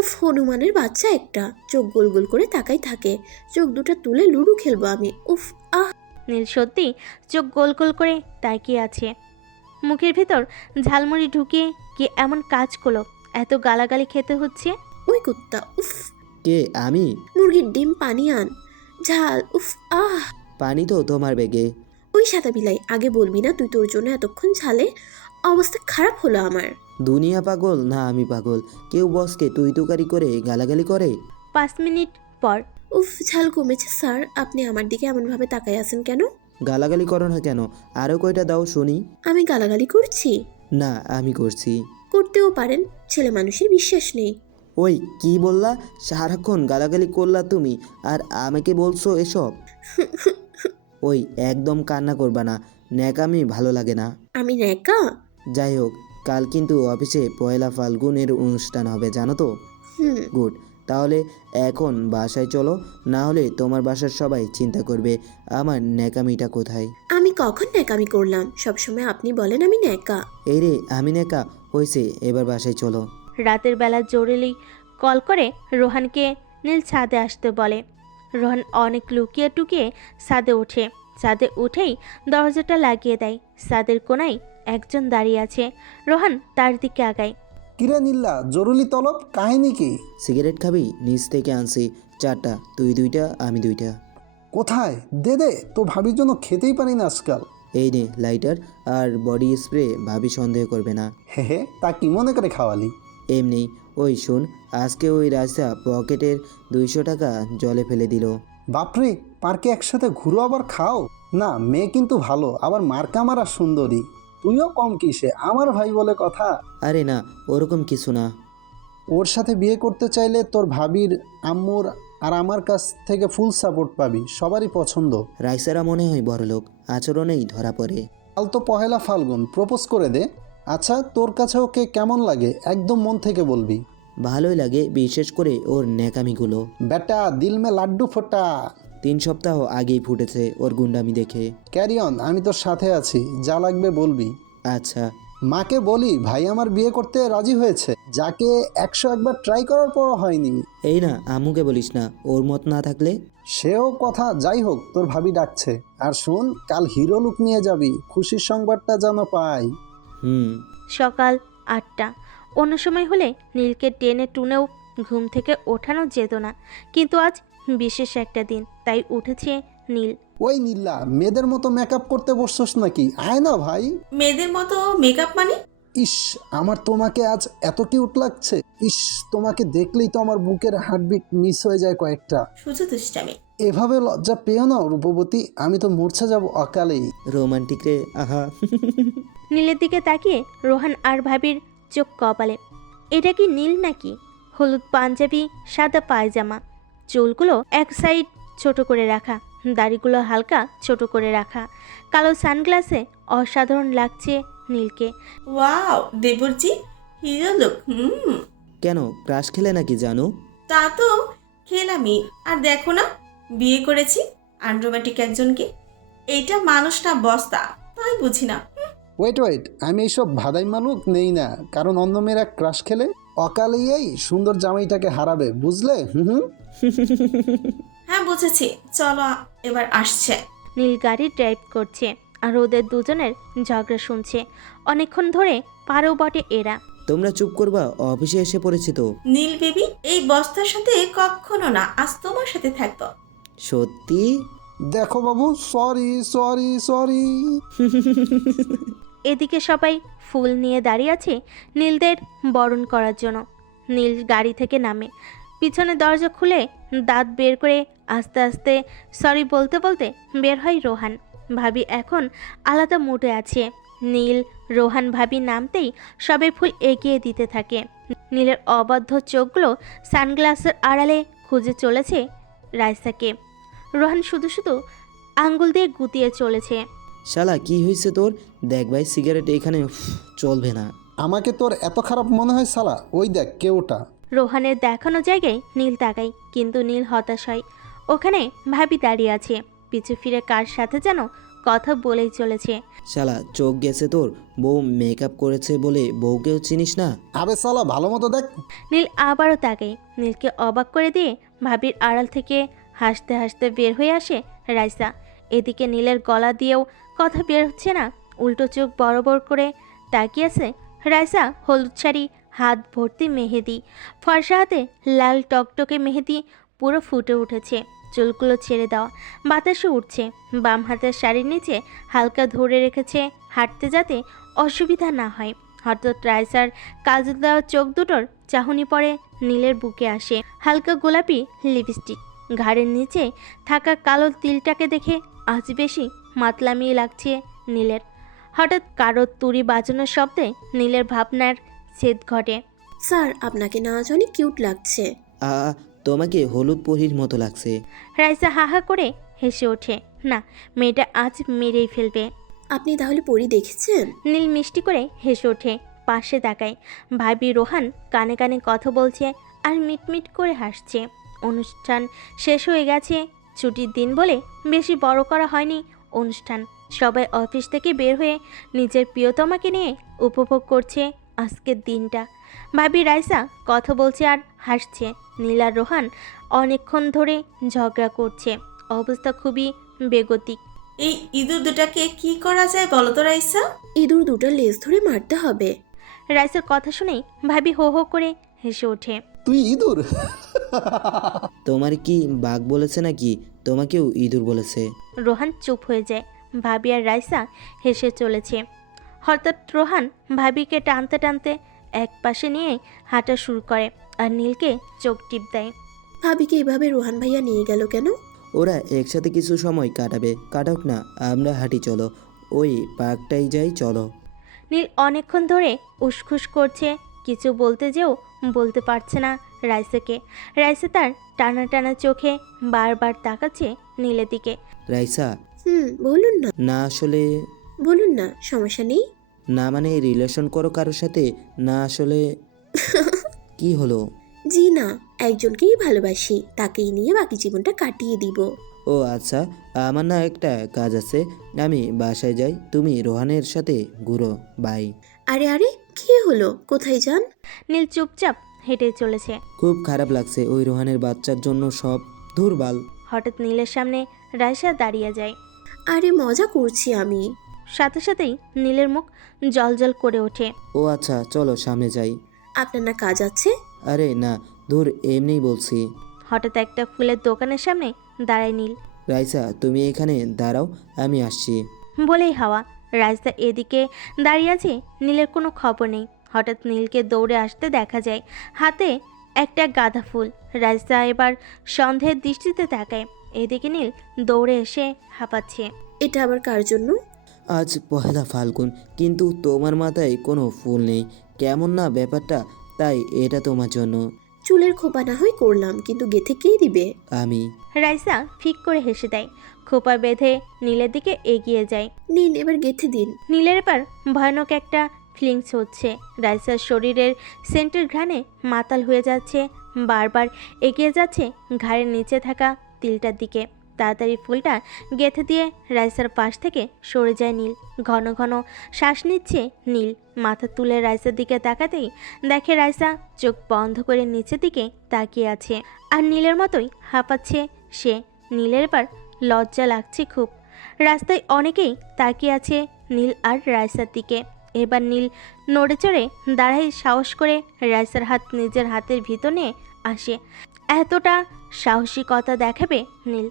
উফ, হনুমানের বাচ্চা একটা, চোখ গোল গোল করে তাকাই থাকে। চোখ দুটা তুলে লুডো খেলবো আমি। উফ আহ। নীল সত্যি চোখ গোল গোল করে তাকিয়ে আছে। মুখের ভেতর ঝালমুড়ি ঢুকিয়ে কি এমন কাজ করলো এত গালাগালি খেতে হচ্ছে? ওই কুত্তা, উফ। কে, আমি? মুরগির ডিম, পানি আন। ঝাল, উফ আহ। পানি তো তোমার ব্যাগে। ওই সাদা বিলাই, আগে বলবি না তুই? তোর জন্য এতক্ষণ ঝালে অবস্থা খারাপ হলো আমার। দুনিয়া পাগল না আমি পাগল? কেউ বসকে তুই তুকারি করে গালাগালি করে? 5 মিনিট পর। উফ, ঝাল কমেছে স্যার। আপনি আমার দিকে এমনভাবে তাকায় আছেন কেন? গালাগালি করো না কেন? আরও কয়টা দাও শুনি। আমি গালাগালি করছি? না আমি করছি। করতেও পারেন, ছেলে মানুষের বিশ্বাস নেই। ওই কি বললা? সারাক্ষণ গালাগালি করলা তুমি, আর আমাকে বলছো এসব? ওই একদম কান্না করবা না, ন্যাকামি ভালো লাগে না। আমি ন্যাকা? যাই হোক, কাল কিন্তু অফিসে পয়লা ফাল্গুনের অনুষ্ঠান হবে জানো তো? হুম। গুড, তাহলে এখন বাসায় চলো, না হলে তোমার বাসার সবাই চিন্তা করবে আমার ন্যাকামিটা কোথায়। আমি কখন ন্যাকামি করলাম? সবসময় আপনি বলেন আমি ন্যাকা। এই রে, আমি ন্যাকা হয়েছে, এবার বাসায় চলো। রাতের বেলা জরুরি কল করে রোহানকে নীল ছাদে আসতে বলে। রোহান অনেক লুকিয়ে টুকিয়ে ছাদে ওঠে। ছাদে উঠেই দরজাটা লাগিয়ে দেয়। ছাদের কোনায় একজন দাঁড়িয়ে আছে। রোহান তার দিকে আগায়। কিরে নীল্লা, জরুরি তলব, কাহিনী কি? সিগারেট খাবি? নিচ থেকে আনছি 4টা, তুই 2টা আমি 2টা। কোথায়? দে দে, তো ভাবির জন্য খেতেই পারি না আজকাল। এই নে লাইটার আর বডি স্প্রে, ভাবি সন্দেহ করবে না। হে হে, তা কি মনে করে খাওয়ালি? এমনি। ওই শোন, আজকে ওই রাস্তা পকেটের 200 টাকা জলে ফেলে দিল। বাপরে, পার্কে একসাথে ঘুরো আবার খাও? না, মেয়ে কিন্তু ভালো, আবার মার্কা মারা সুন্দরী। তুইও কম কিসে, আমার ভাই বলে কথা। আরে না, ওরকম কিছু না। ওর সাথে বিয়ে করতে চাইলে তোর ভাবির, আম্মুর আর আমার কাছ থেকে ফুল সাপোর্ট পাবি, সবারই পছন্দ। রাইসারা মনে হয় বড়লোক, আচরণেই ধরা পড়ে। কাল তো পহেলা ফাল্গুন, প্রপোজ করে দে। আচ্ছা, তোর কাছে ওকে কেমন লাগে একদম মন থেকে বলবি। ভালোই লাগে, বিশেষ করে ওর ন্যাকামিগুলো। বেটা দিল মে লাড্ডু ফোটা। 3 সপ্তাহ আগেই ফুটেছে ওর গুন্ডামি দেখে। ক্যারি অন, আমি তোর সাথে আছি, যা লাগবে বলবি। আচ্ছা। মাকে বলি ভাই আমার বিয়ে করতে রাজি হয়েছে, যাকে 101বার ট্রাই করার পর হয়নি। এই না, আম্মুকে বলিস না, ওর মত না থাকলে। সেও কথা, যাই হোক তোর ভাবি ডাকছে। আর শোন, কাল হিরো লুক নিয়ে যাবি, খুশির সংবাদটা যেন পাই। হুম। সকাল 8টা। অন্য সময় হলে নীলকে টেনে টুনেও ঘুম থেকে ওঠানো যেত না, কিন্তু আজ বিশেষ একটা দিন, তাই উঠেছে নীল। ওই নীল্লা, মেয়েদের মতো মেকআপ করতে বসছস নাকি? আয় না ভাই। মেয়েদের মতো মেকআপ মানে? ইস, আমার তোমাকে আজ এত কিউট লাগছে। ইস, তোমাকে দেখলেই তো আমার বুকের হার্টবিট মিস হয়ে যায় কয়েকটা। শুধু দুষ্টামি। এভাবে লজ্জা পেও না রূপবতী, আমি তো মূর্ছা যাব অকালেই। রোমান্টিক রে, আহা। নীলের দিকে তাকিয়ে রোহান আর ভাবির চোখ কপালে। এটা কি নীল নাকি? হলুদ পাঞ্জাবি, সাদা পায়জামা, চুলগুলো এক সাইড ছোট করে রাখা, দাড়িগুলো হালকা ছোট করে রাখা, কালো সানগ্লাসে অসাধারণ লাগছে নীলকে। ওয়াও দেবরজি, হিরো লুক। কেন, ক্রাশ খেলে নাকি জানো? তা তো খেলামই। আর দেখো না, বিয়ে করেছি আনরোম্যান্টিক একজনকে। এইটা মানুষ না বস্তা, তাই বুঝি না। ওয়েট ওয়েট, আমি এইসব ভাদাই মালুক নেই না, কারণ অন্য মেয়েরা ক্রাশ খেলে অকালেই এই সুন্দর জামাইটাকে হারাবে, বুঝলে? হুম। হ্যাঁ বুঝেছি, চলো এবার আসছে। নীল গাড়ি ড্রাইভ করছে আর ওদের দুজনের ঝগড়া শুনছে। অনেকক্ষণ ধরে পারও বটে এরা। তোমরা চুপ করবা, অফিসে এসে পড়েছি তো। নীল বেবি, এই বস্তার সাথে কখনো না, আজ তোমার সাথে থাকবো। সত্যি? দেখো বাবু, সরি সরি সরি। এদিকে সবাই ফুল নিয়ে দাঁড়িয়ে আছে নীলদের বরণ করার জন্য। নীল গাড়ি থেকে নামে, পিছনে দরজা খুলে দাঁত বের করে আস্তে আস্তে সরি বলতে বলতে বের হয় রোহান। ভাবি এখন আলাদা মুডে আছে। নীল, রোহান, ভাবি নামতেই সবাই ফুল এগিয়ে দিতে থাকে। নীলের অবাধ্য চোখগুলো সানগ্লাসের আড়ালে খুঁজে চলেছে রাইসাকে। রোহান শুধু শুধু আঙ্গুল দিয়ে গুতিয়ে চলেছে। শালা কি হয়েছে তোর? দেখ ভাই, সিগারেট এখানে চলবে না। আমাকে তোর এত খারাপ মনে হয় শালা? ওই দেখ কে ওটা। রোহানের দেখানো জায়গায় নীল তাকায়, কিন্তু নীল হতাশ হয়। ওখানে ভাবি দাঁড়িয়ে আছে, পিছু ফিরে কার সাথে যেন কথা বলেই চলেছে। শালা চোখ গেছে তোর? বউ মেকআপ করেছে বলে বউকেও চিনিস না? আবে শালা, ভালো মতো দেখ। নীল আবারও তাকায়। নীলকে অবাক করে দিয়ে ভাবির আড়াল থেকে হাসতে হাসতে বের হয়ে আসে রাইসা। এদিকে নীলের গলা দিয়েও কথা বের হচ্ছে না, উল্টো চোখ বড় বড় করে তাকিয়েছে রাইসা। হলুদ শাড়ি, হাত ভর্তি মেহেদি, ফর্সা হাতে লাল টকটকে মেহেদি পুরো ফুটে উঠেছে। চুলগুলো ছেড়ে দেওয়া, বাতাসে উঠছে। বাম হাতের শাড়ির নিচে হালকা ধরে রেখেছে হাঁটতে, যাতে অসুবিধা না হয়। হঠাৎ রাইসার কাজল দেওয়া চোখ দুটোর চাহনি পড়ে নীলের বুকে আসে। হালকা গোলাপি লিপস্টিক, ঘাড়ের নিচে থাকা কালো তিলটাকে দেখে আজ বেশি মাতলামি লাগছে নীলের। হঠাৎ কারোর তুড়ি বাজানোর শব্দে নীলের ভাবনার ছেদ ঘটে। স্যার, আপনাকে না আজ অনেক কিউট লাগছে। আ তোমাকে হলুদ পরীর মতো লাগছে। রাইসা হাহা করে হেসে ওঠে। না, মেয়েটা আজ মেরেই ফেলবে। আপনি তাহলে পরি দেখেছেন? নীল মিষ্টি করে হেসে ওঠে, পাশে তাকায়। ভাবি রোহান কানে কানে কথা বলছে আর মিটমিট করে হাসছে। অনুষ্ঠান শেষ হয়ে গেছে। ছুটির দিন বলে বেশি বড় করা হয়নি অনুষ্ঠান। সবাই অফিস থেকে বের হয়ে নিজের প্রিয়তমাকে নিয়ে উপভোগ করছে আজকের দিনটা। ভাবি রাইসা কথা বলছে আর হাসছে। নীল আর রোহান অনেকক্ষণ ধরে ঝগড়া করছে। অবস্থা খুবই বেগতিক। এই ইঁদুর দুটাকে কি করা যায় বলো তো রাইসা? ইঁদুর দুটো লেজ ধরে মারতে হবে। রাইসার কথা শুনেই ভাবি হো হো করে হেসে ওঠে। তুই ইঁদুর? তোমার কি বাঘ বলেছে নাকি তোমাকেও ইঁদুর বলেছে? রোহান চুপ হয়ে যায়। ভাবি আর রাইসা হেসে চলেছে। হঠাৎ রোহান ভাবিকে টানতে টানতে এক পাশে নিয়ে হাঁটা শুরু করে আর নীলকে চোখ টিপ দেয়। ভাবিকে এভাবে রোহান ভাইয়া নিয়ে গেল কেন? ওরা একসাথে কিছু সময় কাটাবে, কাটাক না, আমরা হাঁটি চলো, ওই পার্কটাই যাই চলো। নীল অনেকক্ষণ ধরে উসখুস করছে, কিছু বলতে যেও বলতে পারছে না রাইসাকে। রাইসা তার টানা টানা চোখে বারবার তাকাচ্ছে নীলের দিকে। রাইসা, বলুন না। না আসলে বলুন না, সমস্যা নেই। না মানে রিলেশন করো কারোর সাথে? না আসলে কি হলো? জি না, একজনকেই ভালোবাসি, তাকেই নিয়ে বাকি জীবনটা কাটিয়ে দিব। ও আচ্ছা, আমার না একটা কাজ আছে, আমি বাসায় যাই, তুমি রোহানের সাথে ঘুরো, বাই। আরে আরে, কি হলো? কোথায় যান? নীল চুপচাপ হেঁটে চলেছে। খুব খারাপ লাগছে ওই রোহানের বাচ্চার জন্য সব। ধুরবাল। হঠাৎ নীলের সামনে রাইসা দাঁড়িয়ে যায়। আরে মজা করছি আমি। সাথে সাথেই নীলের মুখ জলজল করে ওঠে। ও আচ্ছা, চলো সামনে যাই। আপনার না কাজ আছে? আরে না, ধুর, এমনিই বলছি। হঠাৎ একটা ফুলের দোকানের সামনে দাঁড়ায় নীল। রাইসা, তুমি এখানে দাঁড়াও, আমি আসছি। বলেই হাওয়া। রাইসা এদিকে দাঁড়িয়ে আছে, নীলের কোনো খবর নেই। হঠাৎ নীলকে দৌড়ে আসতে দেখা যায়, হাতে একটা গাঁদা ফুল। রাইসা এবার সন্দেহের দৃষ্টিতে তাকায়। এদিকে নীল দৌড়ে এসে হাঁপাচ্ছে। এটা আবার কার জন্য? আজ পহেলা ফাল্গুন, কিন্তু তোমার মাথায় কোনো ফুল নেই, কেমন না ব্যাপারটা, তাই এটা তোমার জন্য। চুলের খোপা না হয় করলাম, কিন্তু গেথে কে দিবে? আমি। রাইসা ফিক করে হেসে দেয়, খোপা বেঁধে নীলের দিকে এগিয়ে যায়। নিন, এবার গেথে দিন। নীলের এবার ভয়ানক একটা ফিলিংস হচ্ছে। রাইসার শরীরের সেন্টের ঘ্রাণে মাতাল হয়ে যাচ্ছে। বারবার এগিয়ে যাচ্ছে ঘাড়ের নিচে থাকা তিলটার দিকে। তাড়াতাড়ি ফুলটা গেঁথে দিয়ে রাইসার পাশ থেকে সরে যায় নীল। ঘন ঘন শ্বাস নিচ্ছে নীল। মাথা তুলে রাইসার দিকে তাকাতেই দেখে রাইসা চোখ বন্ধ করে নিচের দিকে তাকিয়ে আছে আর নীলের মতোই হাঁপাচ্ছে সে। নীলের এবার লজ্জা লাগছে খুব। রাস্তায় অনেকেই তাকিয়ে আছে নীল আর রাইসার দিকে। এবার নীল নড়ে চড়ে দাঁড়ায়, সাহস করে রাইসার হাত নিজের হাতের ভিতর নিয়ে আসে। এতটা সাহসিকতা দেখাবে নীল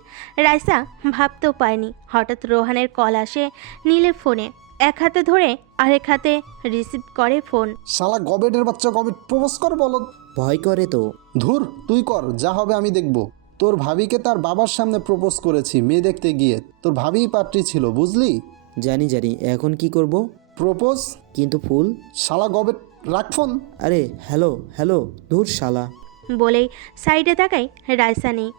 রাইসা ভাবতেও পায়নি। হঠাৎ রোহানের কল আসে নীলের ফোনে। এক হাতে ধরে আরেক হাতে রিসিভ করে ফোন। শালা গবেটের বাচ্চা, গবেট প্রপোজ কর বলো। ভয় করে তো। ধুর, তুই কর, যা হবে আমি দেখব। তোর ভাবিকে তার বাবার সামনে প্রপোজ করেছি মেয়ে দেখতে গিয়ে, তোর ভাবিই পাত্রী ছিল, বুঝলি? জানি জানি, এখন কি করব? প্রপোজ। কিন্তু ফুল? শালা গবেট, রাখ ফোন। আরে হ্যালো হ্যালো, ধুর শালা। বলেই সাইডে তাকাই, রাইসা নেই।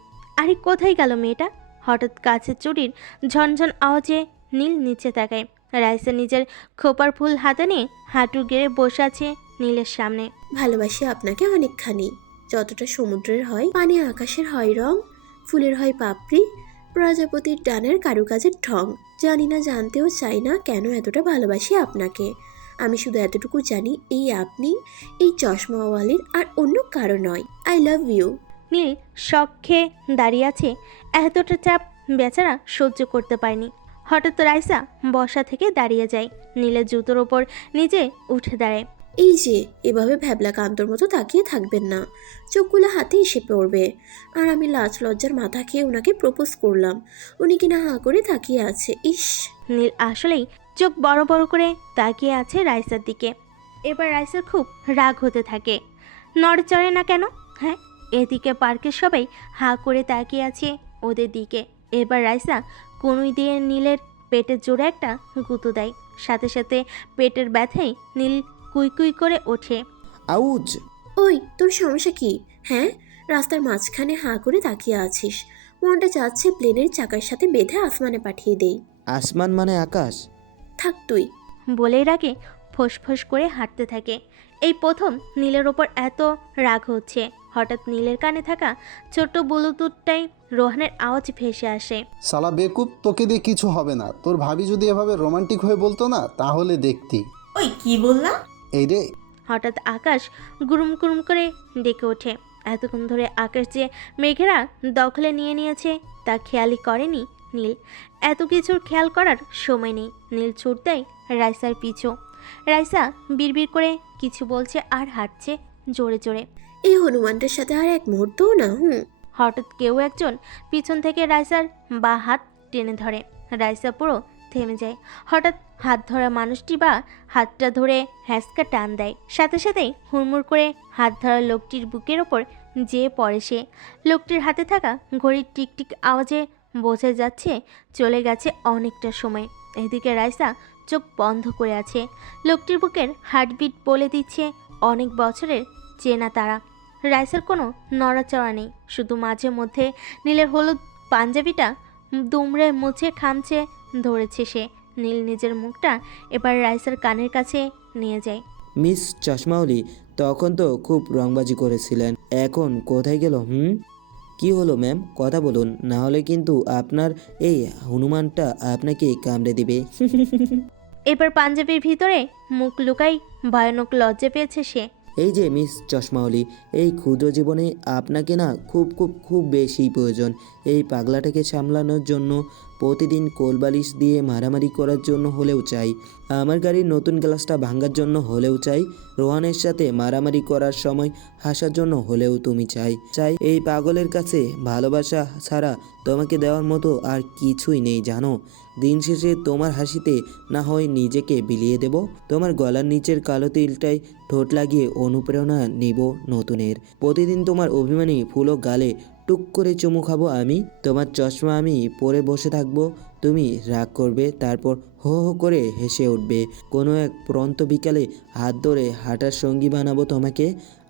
আরে কোথায় গেল মেয়েটা? হঠাৎ কাছের চুড়ির ঝনঝন আওয়াজে নীল নিচে তাকায়। রাইসা নিজের খোপার ফুল হাতে নিয়ে হাঁটু গেড়ে বসে আছে নীলের সামনে। ভালোবাসি আপনাকে অনেকখানি, যতটা সমুদ্রের হয় পানি, আকাশের হয় রং, ফুলের হয় পাপড়ি, প্রজাপতির ডানের কারুকাজের ঢং। জানি না, জানতেও চাই না কেন এতটা ভালোবাসি আপনাকে। আমি শুধু এতটুকু জানি, এই আপনি, এই চশমাওয়ালির আর অন্য কারো নয়। I love you. নীল শখ খেয়ে দাঁড়িয়ে আছে। এতটা চাপ বেচারা সহ্য করতে পারেনি। হঠাৎ রাইসা বসা থেকে দাঁড়িয়ে যায়, নীলের জুতোর ওপর নিজে উঠে দাঁড়ায়। এই যে, এভাবে ভ্যাবলা কান্তর মতো তাকিয়ে থাকবেন না, চোখগুলো হাতে এসে পড়বে। আর আমি লাজ লজ্জার মাথা খেয়ে ওনাকে প্রপোজ করলাম, উনি কিনা হাঁ করে তাকিয়ে আছে। ইস! নীল আসলেই চোখ বড় বড় করে তাকিয়ে আছে রাইসার দিকে। এবার রাইসার খুব রাগ হতে থাকে। নড় চড়ে না কেন? হ্যাঁ, এদিকে পার্কের সবাই হাঁ করে তাকিয়ে আছে ওদের দিকে। এবার রাইসা কনুই দিয়ে নীলের পেটের জোরে একটা গুঁতো দেয়। সাথে সাথে পেটের ব্যথায় নীল কুই কুই করে ওঠে। আউচ! ওই তোর সমস্যা কি? হ্যাঁ, রাস্তার মাঝখানে হাঁ করে তাকিয়ে আছিস। মনটা চাচ্ছে প্লেনের চাকার সাথে বেঁধে আসমানে পাঠিয়ে দেই। আসমান মানে আকাশ। থাক তুই। বলেই রাগে ফোঁস করে হাঁটতে থাকে। এই প্রথম নীলের ওপর এত রাগ হচ্ছে। হঠাৎ নীলের কানে থাকা ছোট্ট ব্লুটুথটাই রোহানের আওয়াজ ভেসে আসে। শালা বেকুব, তোকে দিয়ে কিছু হবে না। তোর ভাবি যদি এভাবে রোমান্টিক হয়ে বলতো না তাহলে দেখতি। ওই কি বললাম? এই রে, হঠাৎ আকাশ গুরুম গুরুম করে ডেকে ওঠে। এতক্ষণ ধরে আকাশ যে মেঘেরা দখলে নিয়ে নিয়েছে তা খেয়ালই করেনি নীল। এত কিছুর খেয়াল করার সময় নেই। নীল ছুট দেয় রাইসার পিছু। রাইসা বিড়বিড় করে কিছু বলছে আর হাঁটছে জোরে জোরে। এই হনুমানটার সাথে আর এক মুহূর্তও না। হঠাৎ কেউ একজন পিছন থেকে রাইসার বা হাত টেনে ধরে। রাইসা পুরো থেমে যায়। হঠাৎ হাত ধরা মানুষটি বা হাতটা ধরে হ্যাঁচকা টান দেয়। সাথে সাথেই হুড়মুড় করে হাত ধরা লোকটির বুকের ওপর যেয়ে পড়ে সে। লোকটির হাতে থাকা ঘড়ির টিকটিক আওয়াজে বোঝা যাচ্ছে চলে গেছে অনেকটা সময়। এদিকে রাইসা চোখ বন্ধ করে আছে। লোকটির বুকের হার্টবিট বলে দিচ্ছে অনেক বছরের চেনা তারা। রাইসার কোনো নড়াচড়া নেই, শুধু মাঝে মধ্যে নীলের হলুদ পাঞ্জাবিটা দুমড়ে মুছে খামচে ধরেছে সে। নীল নিজের মুখটা এবার রাইসার কানের কাছে নিয়ে যায়। মিস চশমাওলি, তখন তো খুব রংবাজি করেছিলেন, এখন কোথায় গেল? কি হলো ম্যাম, কথা বলুন, না হলে কিন্তু আপনার এই হনুমানটা আপনাকে কামড়ে দিবে। এবার পাঞ্জাবির ভিতরে মুখ লুকাই ভয়ানক লজ্জা পেয়েছে সে। এই যে মিস চশমাওলি, এই ক্ষুদ্র জীবনে আপনাকে না খুব খুব খুব বেশি প্রয়োজন। এই পাগলাটাকে সামলানোর জন্য প্রতিদিন কোলবালিশ দিয়ে মারামারি করার জন্য হলেও চাই, আমার গাড়ির নতুন গ্লাসটা ভাঙার জন্য হলেও চাই, রোহানের সাথে মারামারি করার সময় হাসার জন্য হলেও তুমি চাই। এই পাগলের কাছে ভালোবাসা ছাড়া তোমাকে দেওয়ার মতো আর কিছুই নেই জানো। দিন শেষে তোমার হাসিতে না হয় নিজেকে বিলিয়ে দেব, তোমার গলার নিচের কালো তিলটায় ঠোঁট লাগিয়ে অনুপ্রেরণা নিব নতুনের। প্রতিদিন তোমার অভিমানী ফুলো গালে টুক করে চুমু খাবো আমি, তোমার চশমা আমি পরে বসে থাকবো, তুমি রাগ করবে, তারপর হো হো করে হেসে উঠবে। কোনো এক প্রন্ত বিকালে হাত ধরে হাঁটার সঙ্গী বানাবো তোমাকে।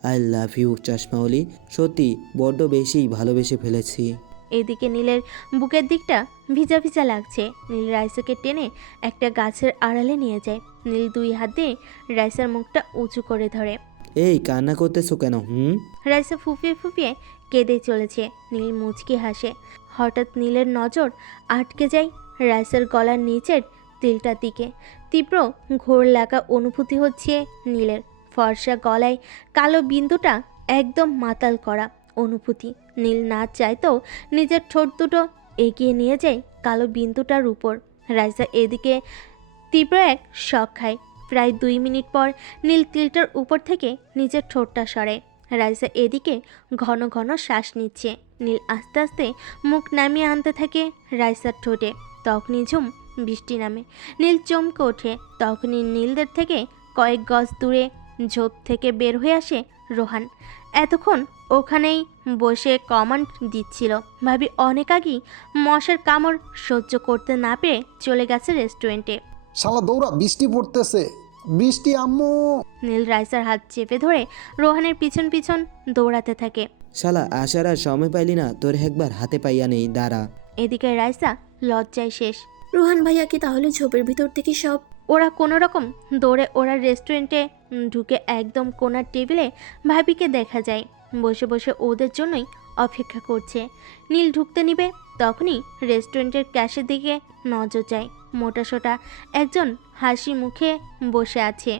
আই লাভ ইউ চশমাওলি, সত্যি বড্ড বেশি ভালোবেসে ফেলেছি। এদিকে নীলের বুকের দিকটা ভিজা ভিজা লাগছে। নীল রাইসাকে টেনে একটা গাছের আড়ালে নিয়ে যায়। নীল দুই হাত দিয়ে রাইসার মুখটা উঁচু করে ধরে। এই কান্না করতেছো কেন? রাইসা ফুপিয়ে ফুপিয়ে কেঁদে চলেছে। নীল মুচকি হাসে। হঠাৎ নীলের নজর আটকে যায় রাইসার গলার নিচের তিলটার দিকে। তীব্র ঘোর লাগা অনুভূতি হচ্ছে নীলের। ফর্সা গলায় কালো বিন্দুটা একদম মাতাল করা অনুভূতি। নীল না চাইতেও নিজের ঠোঁট দুটো এগিয়ে নিয়ে যায় কালো বিন্দুটার উপর। রাইসা এদিকে তীব্র এক শক খায়। প্রায় 2 মিনিট পর নীল তিলটার উপর থেকে নিজের ঠোঁটটা সরায়। রাইসা এদিকে ঘন ঘন শ্বাস নিচ্ছে। নীল আস্তে আস্তে মুখ নামিয়ে আনতে থাকে রাইসার ঠোঁটে। তখনই ঝুম বৃষ্টি নামে। নীল চমকে ওঠে। তখনই নীলদের থেকে কয়েক গজ দূরে ঝোপ থেকে বের হয়ে আসে রোহান। এতক্ষণ ওখানেই বসে কমান্ড দিচ্ছিল। ভাবি অনেক আগেই মশার কামড় সহ্য করতে না পেরে চলে গেছে রেস্টুরেন্টে। শালা দৌড়া, বৃষ্টি পড়তেছে, বৃষ্টি আম্মু। নীল রাইসার হাত চেপে ধরে রোহানের পিছন পিছন দৌড়াতে থাকে। শালা আসার আর সময় পাইলি না, তোর একবার হাতে পাইয়া নেই, দাঁড়া। এদিকে রাইসা লজ্জায় শেষ। রোহান ভাইয়া কি তাহলে ঝোপের ভিতর থেকে সব? ওরা কোনো রকম দৌড়ে ওরা রেস্টুরেন্টে ঢুকে একদম কোনার টেবিলে ভাবিকে দেখা যায় বসে বসে ওদের জন্যই অপেক্ষা করছে। নীল ঢুকতে নিবে তখনই রেস্টুরেন্টের ক্যাশের দিকে নজর যায়। মোটাসোটা একজন হাসি মুখে বসে আছে।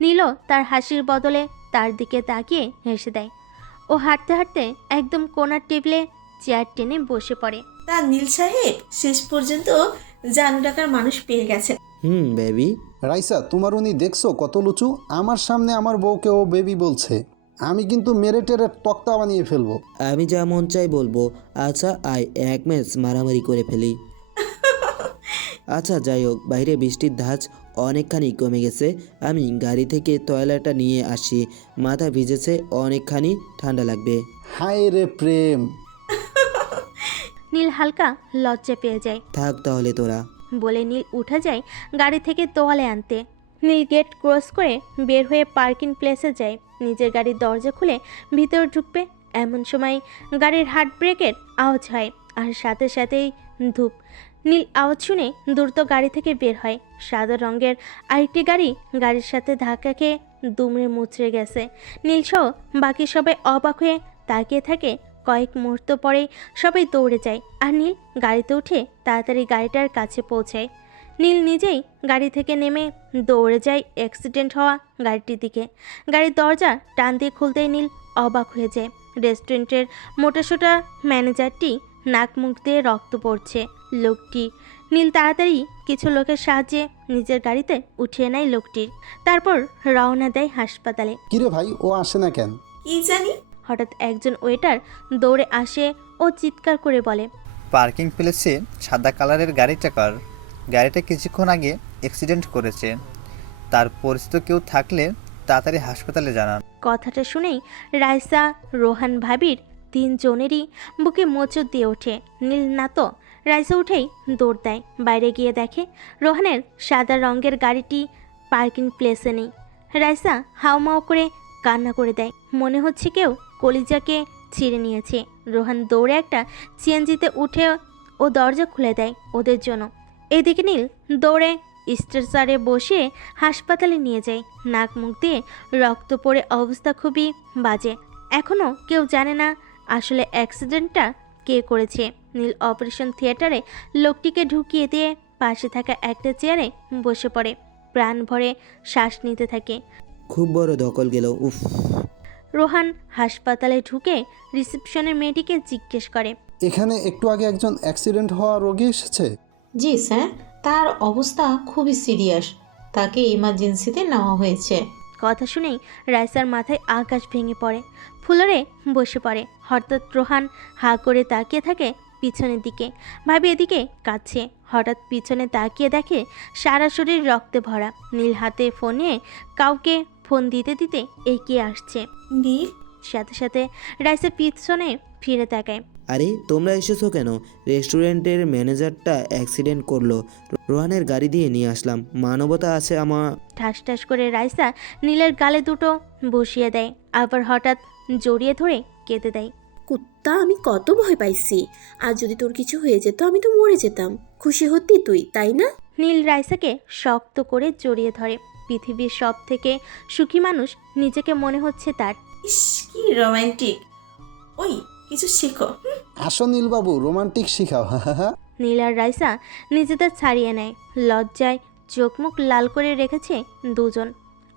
নীলও তার হাসির বদলে তার দিকে তাকিয়ে হেসে দেয়। ও হাঁটতে হাঁটতে একদম কোনার টেবিলে চেয়ার টেনে বসে পড়ে। তা নীল সাহেব শেষ পর্যন্ত জানু ডাকার মানুষ পেয়ে গেছে। বেবি। রাইসা, তোমার উনি দেখছো কত লুচু? আমার সামনে আমার বউকে ও বেবি বলছে। আমি কিন্তু মেরে টেরে তক্তা বানিয়ে ফেলবো। আমি যা মন চাই বলবো। আচ্ছা আয়, এক ম্যাচ মারামারি করে ফেলি। আচ্ছা যাই হোক, বাইরে বৃষ্টির ধাঁচ অনেকখানি কমে গেছে। আমি গাড়ি থেকে টয়লেটটা নিয়ে আসি, মাথা ভিজেছে, অনেকখানি ঠান্ডা লাগবে। হায় রে প্রেম। নীল হালকা লজ্জা পেয়ে যায়। থাক তাহলে তোরা। বলে নীল উঠে যায় গাড়ি থেকে তোয়ালে আনতে। নীল গেট ক্রস করে বের হয়ে পার্কিং প্লেসে যায়। নিজের গাড়ির দরজা খুলে ভিতরে ঢুকবে, এমন সময় গাড়ির হার্ট ব্রেকের আওয়াজ হয় আর সাথে সাথেই ধূপ। নীল আওয়াজ শুনে দ্রুত গাড়ি থেকে বের হয়। সাদা রঙের আরেকটি গাড়ির সাথে ধাক্কা খেয়ে দুমড়ে মুচড়ে গেছে। নীল সহ বাকি সবাই অবাক হয়ে তাকিয়ে থাকে। কয়েক মুহূর্ত পরেই সবাই দৌড়ে যায় আর নীল গাড়িতে উঠে তাড়াতাড়ি গাড়িটার কাছে পৌঁছায়। নীল নিজেই গাড়ি থেকে নেমে দৌড়ে যায় অ্যাক্সিডেন্ট হওয়া গাড়িটির দিকে। গাড়ির দরজা টান দিয়ে খুলতেই নীল অবাক হয়ে যায়। রেস্টুরেন্টের মোটাসোটা ম্যানেজারটি নাক মুখ দিয়ে রক্ত পড়ছে। লোকটি নীল তাড়াতাড়ি কিছু লোকের সাহায্যে নিজের গাড়িতে উঠিয়ে নেয় লোকটির। তারপর রওনা দেয় হাসপাতালে। কিরে ভাই, ও আসে না কেন? কি জানি। হঠাৎ একজন ওয়েটার দৌড়ে আসে ও চিৎকার করে বলে, পার্কিং প্লেসে সাদা কালারের গাড়িটা কিছুক্ষণ আগে অ্যাক্সিডেন্ট করেছে। তার পরিচিত কেউ থাকলে তাড়াতাড়ি হাসপাতালে জানান। কথাটা শুনেই রাইসা, রোহান ভাবির তিনজনেরই বুকে মোচড় দিয়ে ওঠে। নীল না তো রাইসা উঠেই দৌড় দেয়। বাইরে গিয়ে দেখে রোহানের সাদা রঙের গাড়িটি পার্কিং প্লেসে নেই। রাইসা হাউমাউ করে কান্না করে দেয়, মনে হচ্ছে কেউ কলিজাকে ছিঁড়ে নিয়েছে। রোহান দৌড়ে একটা সিএনজিতে উঠে ও দরজা খুলে দেয় ওদের জন্য। এদিকে নীল দৌড়ে স্ট্রেচারে বসে হাসপাতালে নিয়ে যায়। নাক মুখ দিয়ে রক্ত পড়ে অবস্থা খুবই বাজে। এখনও কেউ জানে না আসলে অ্যাক্সিডেন্টটা কে করেছে। নীল অপারেশন থিয়েটারে লোকটিকে ঢুকিয়ে দিয়ে পাশে থাকা একটা চেয়ারে বসে পড়ে। প্রাণ ভরে শ্বাস নিতে থাকে। খুব বড় ধকল গেল, উফ। রোহান হাসপাতালে ঢুকে রিসেপশনের মেয়েটিকে জিজ্ঞেস করে, এখানে একটু আগে একজন অ্যাক্সিডেন্ট হওয়া রোগী এসেছে। জি স্যার, তার অবস্থা খুবই সিরিয়াস, তাকে ইমার্জেন্সিতে নেওয়া হয়েছে। কথা শুনেই রাইসার মাথায় আকাশ ভেঙে পড়ে, ফুলরে বসে পড়ে। হঠাৎ রোহান হা করে তাকিয়ে থাকে পিছনের দিকে। ভাবি এদিকে কাঁদছে। হঠাৎ পিছনে তাকিয়ে দেখে সারা শরীর রক্তে ভরা। নীল হাতে ফোন নিয়ে কাউকে ফোন দিতে দিতে এগিয়ে আসছে। নীল। সাথে সাথে রাইসা পিছনে ফিরে তাকায়। আরে তোমরা এসেছো কেন? রেস্টুরেন্টের ম্যানেজারটা অ্যাক্সিডেন্ট করলো, রোহানের গাড়ি দিয়ে নিয়ে আসলাম। মানবতা আছে আমার। ঠাস ঠাস করে রাইসা নীলের গালে দুটো বসিয়ে দেয়, আবার হঠাৎ জড়িয়ে ধরে কেঁদে দেয়। কুত্তা, আমি কত ভয় পাইছি। আর যদি তোর কিছু হয়ে যেত আমি তো মরে যেতাম। খুশি হতি তুই, তাই না? নীল রাইসাকে শক্ত করে জড়িয়ে ধরে। পৃথিবীর সব থেকে সুখী মানুষ নিজেকে মনে হচ্ছে তার। ইস, কি রোমান্টিক। ওই কিছু শেখো। আসো নীলবাবু, রোমান্টিক শিখাও। নীল আর রাইসা নিজেদের ছাড়িয়ে নেয়। লজ্জায় চোখ মুখ লাল করে রেখেছে দুজন।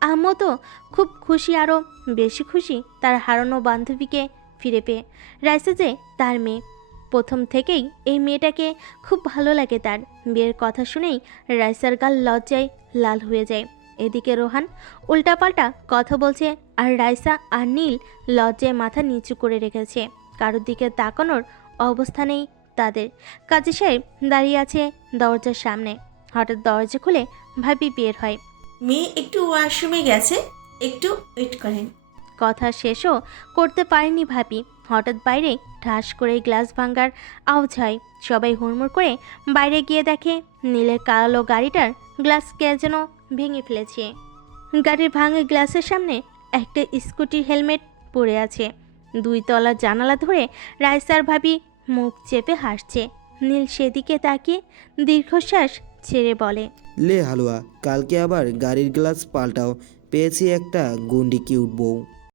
আম্মু তো খুব খুশি, আরও বেশি খুশি তার হারানো বান্ধবীকে ফিরে পেয়ে। রাইসা যে তার মেয়ে, প্রথম থেকেই এই মেয়েটাকে খুব ভালো লাগে তার। বিয়ের কথা শুনেই রাইসার গাল লজ্জায় লাল হয়ে যায়। এদিকে রোহান উল্টাপাল্টা কথা বলছে আর রাইসা আর নীল লজ্জায় মাথা নিচু করে রেখেছে। কারোর দিকে তাকানোর অবস্থা নেই তাদের। কাজী সাহেব দাঁড়িয়ে আছে দরজার সামনে। হঠাৎ দরজা খুলে ভাবি বের হয়। মেয়ে একটু ওয়াশরুমে গেছে, একটু ওয়েট করেন। কথা শেষও করতে পারেনি ভাবি। হঠাৎ বাইরে ঠাস করে গ্লাস ভাঙার আওয়াজ হয়। সবাই হুড়মুড় করে বাইরে গিয়ে দেখে নীলের কালো গাড়িটার গ্লাস কে যেন ভেঙে ফেলেছে। গাড়ির ভাঙা গ্লাসের সামনে একটা স্কুটির হেলমেট পড়ে আছে। 2 তলা জানালা ধরে রাইসার ভাবি মুখ চেপে হাসছে। নীল সেদিকে তাকিয়ে দীর্ঘশ্বাস ছেড়ে বলে, লে হালুয়া, কালকে আবার গাড়ির গ্লাস পাল্টাও। পেয়েছি একটা গুন্ডি কিউট বউ।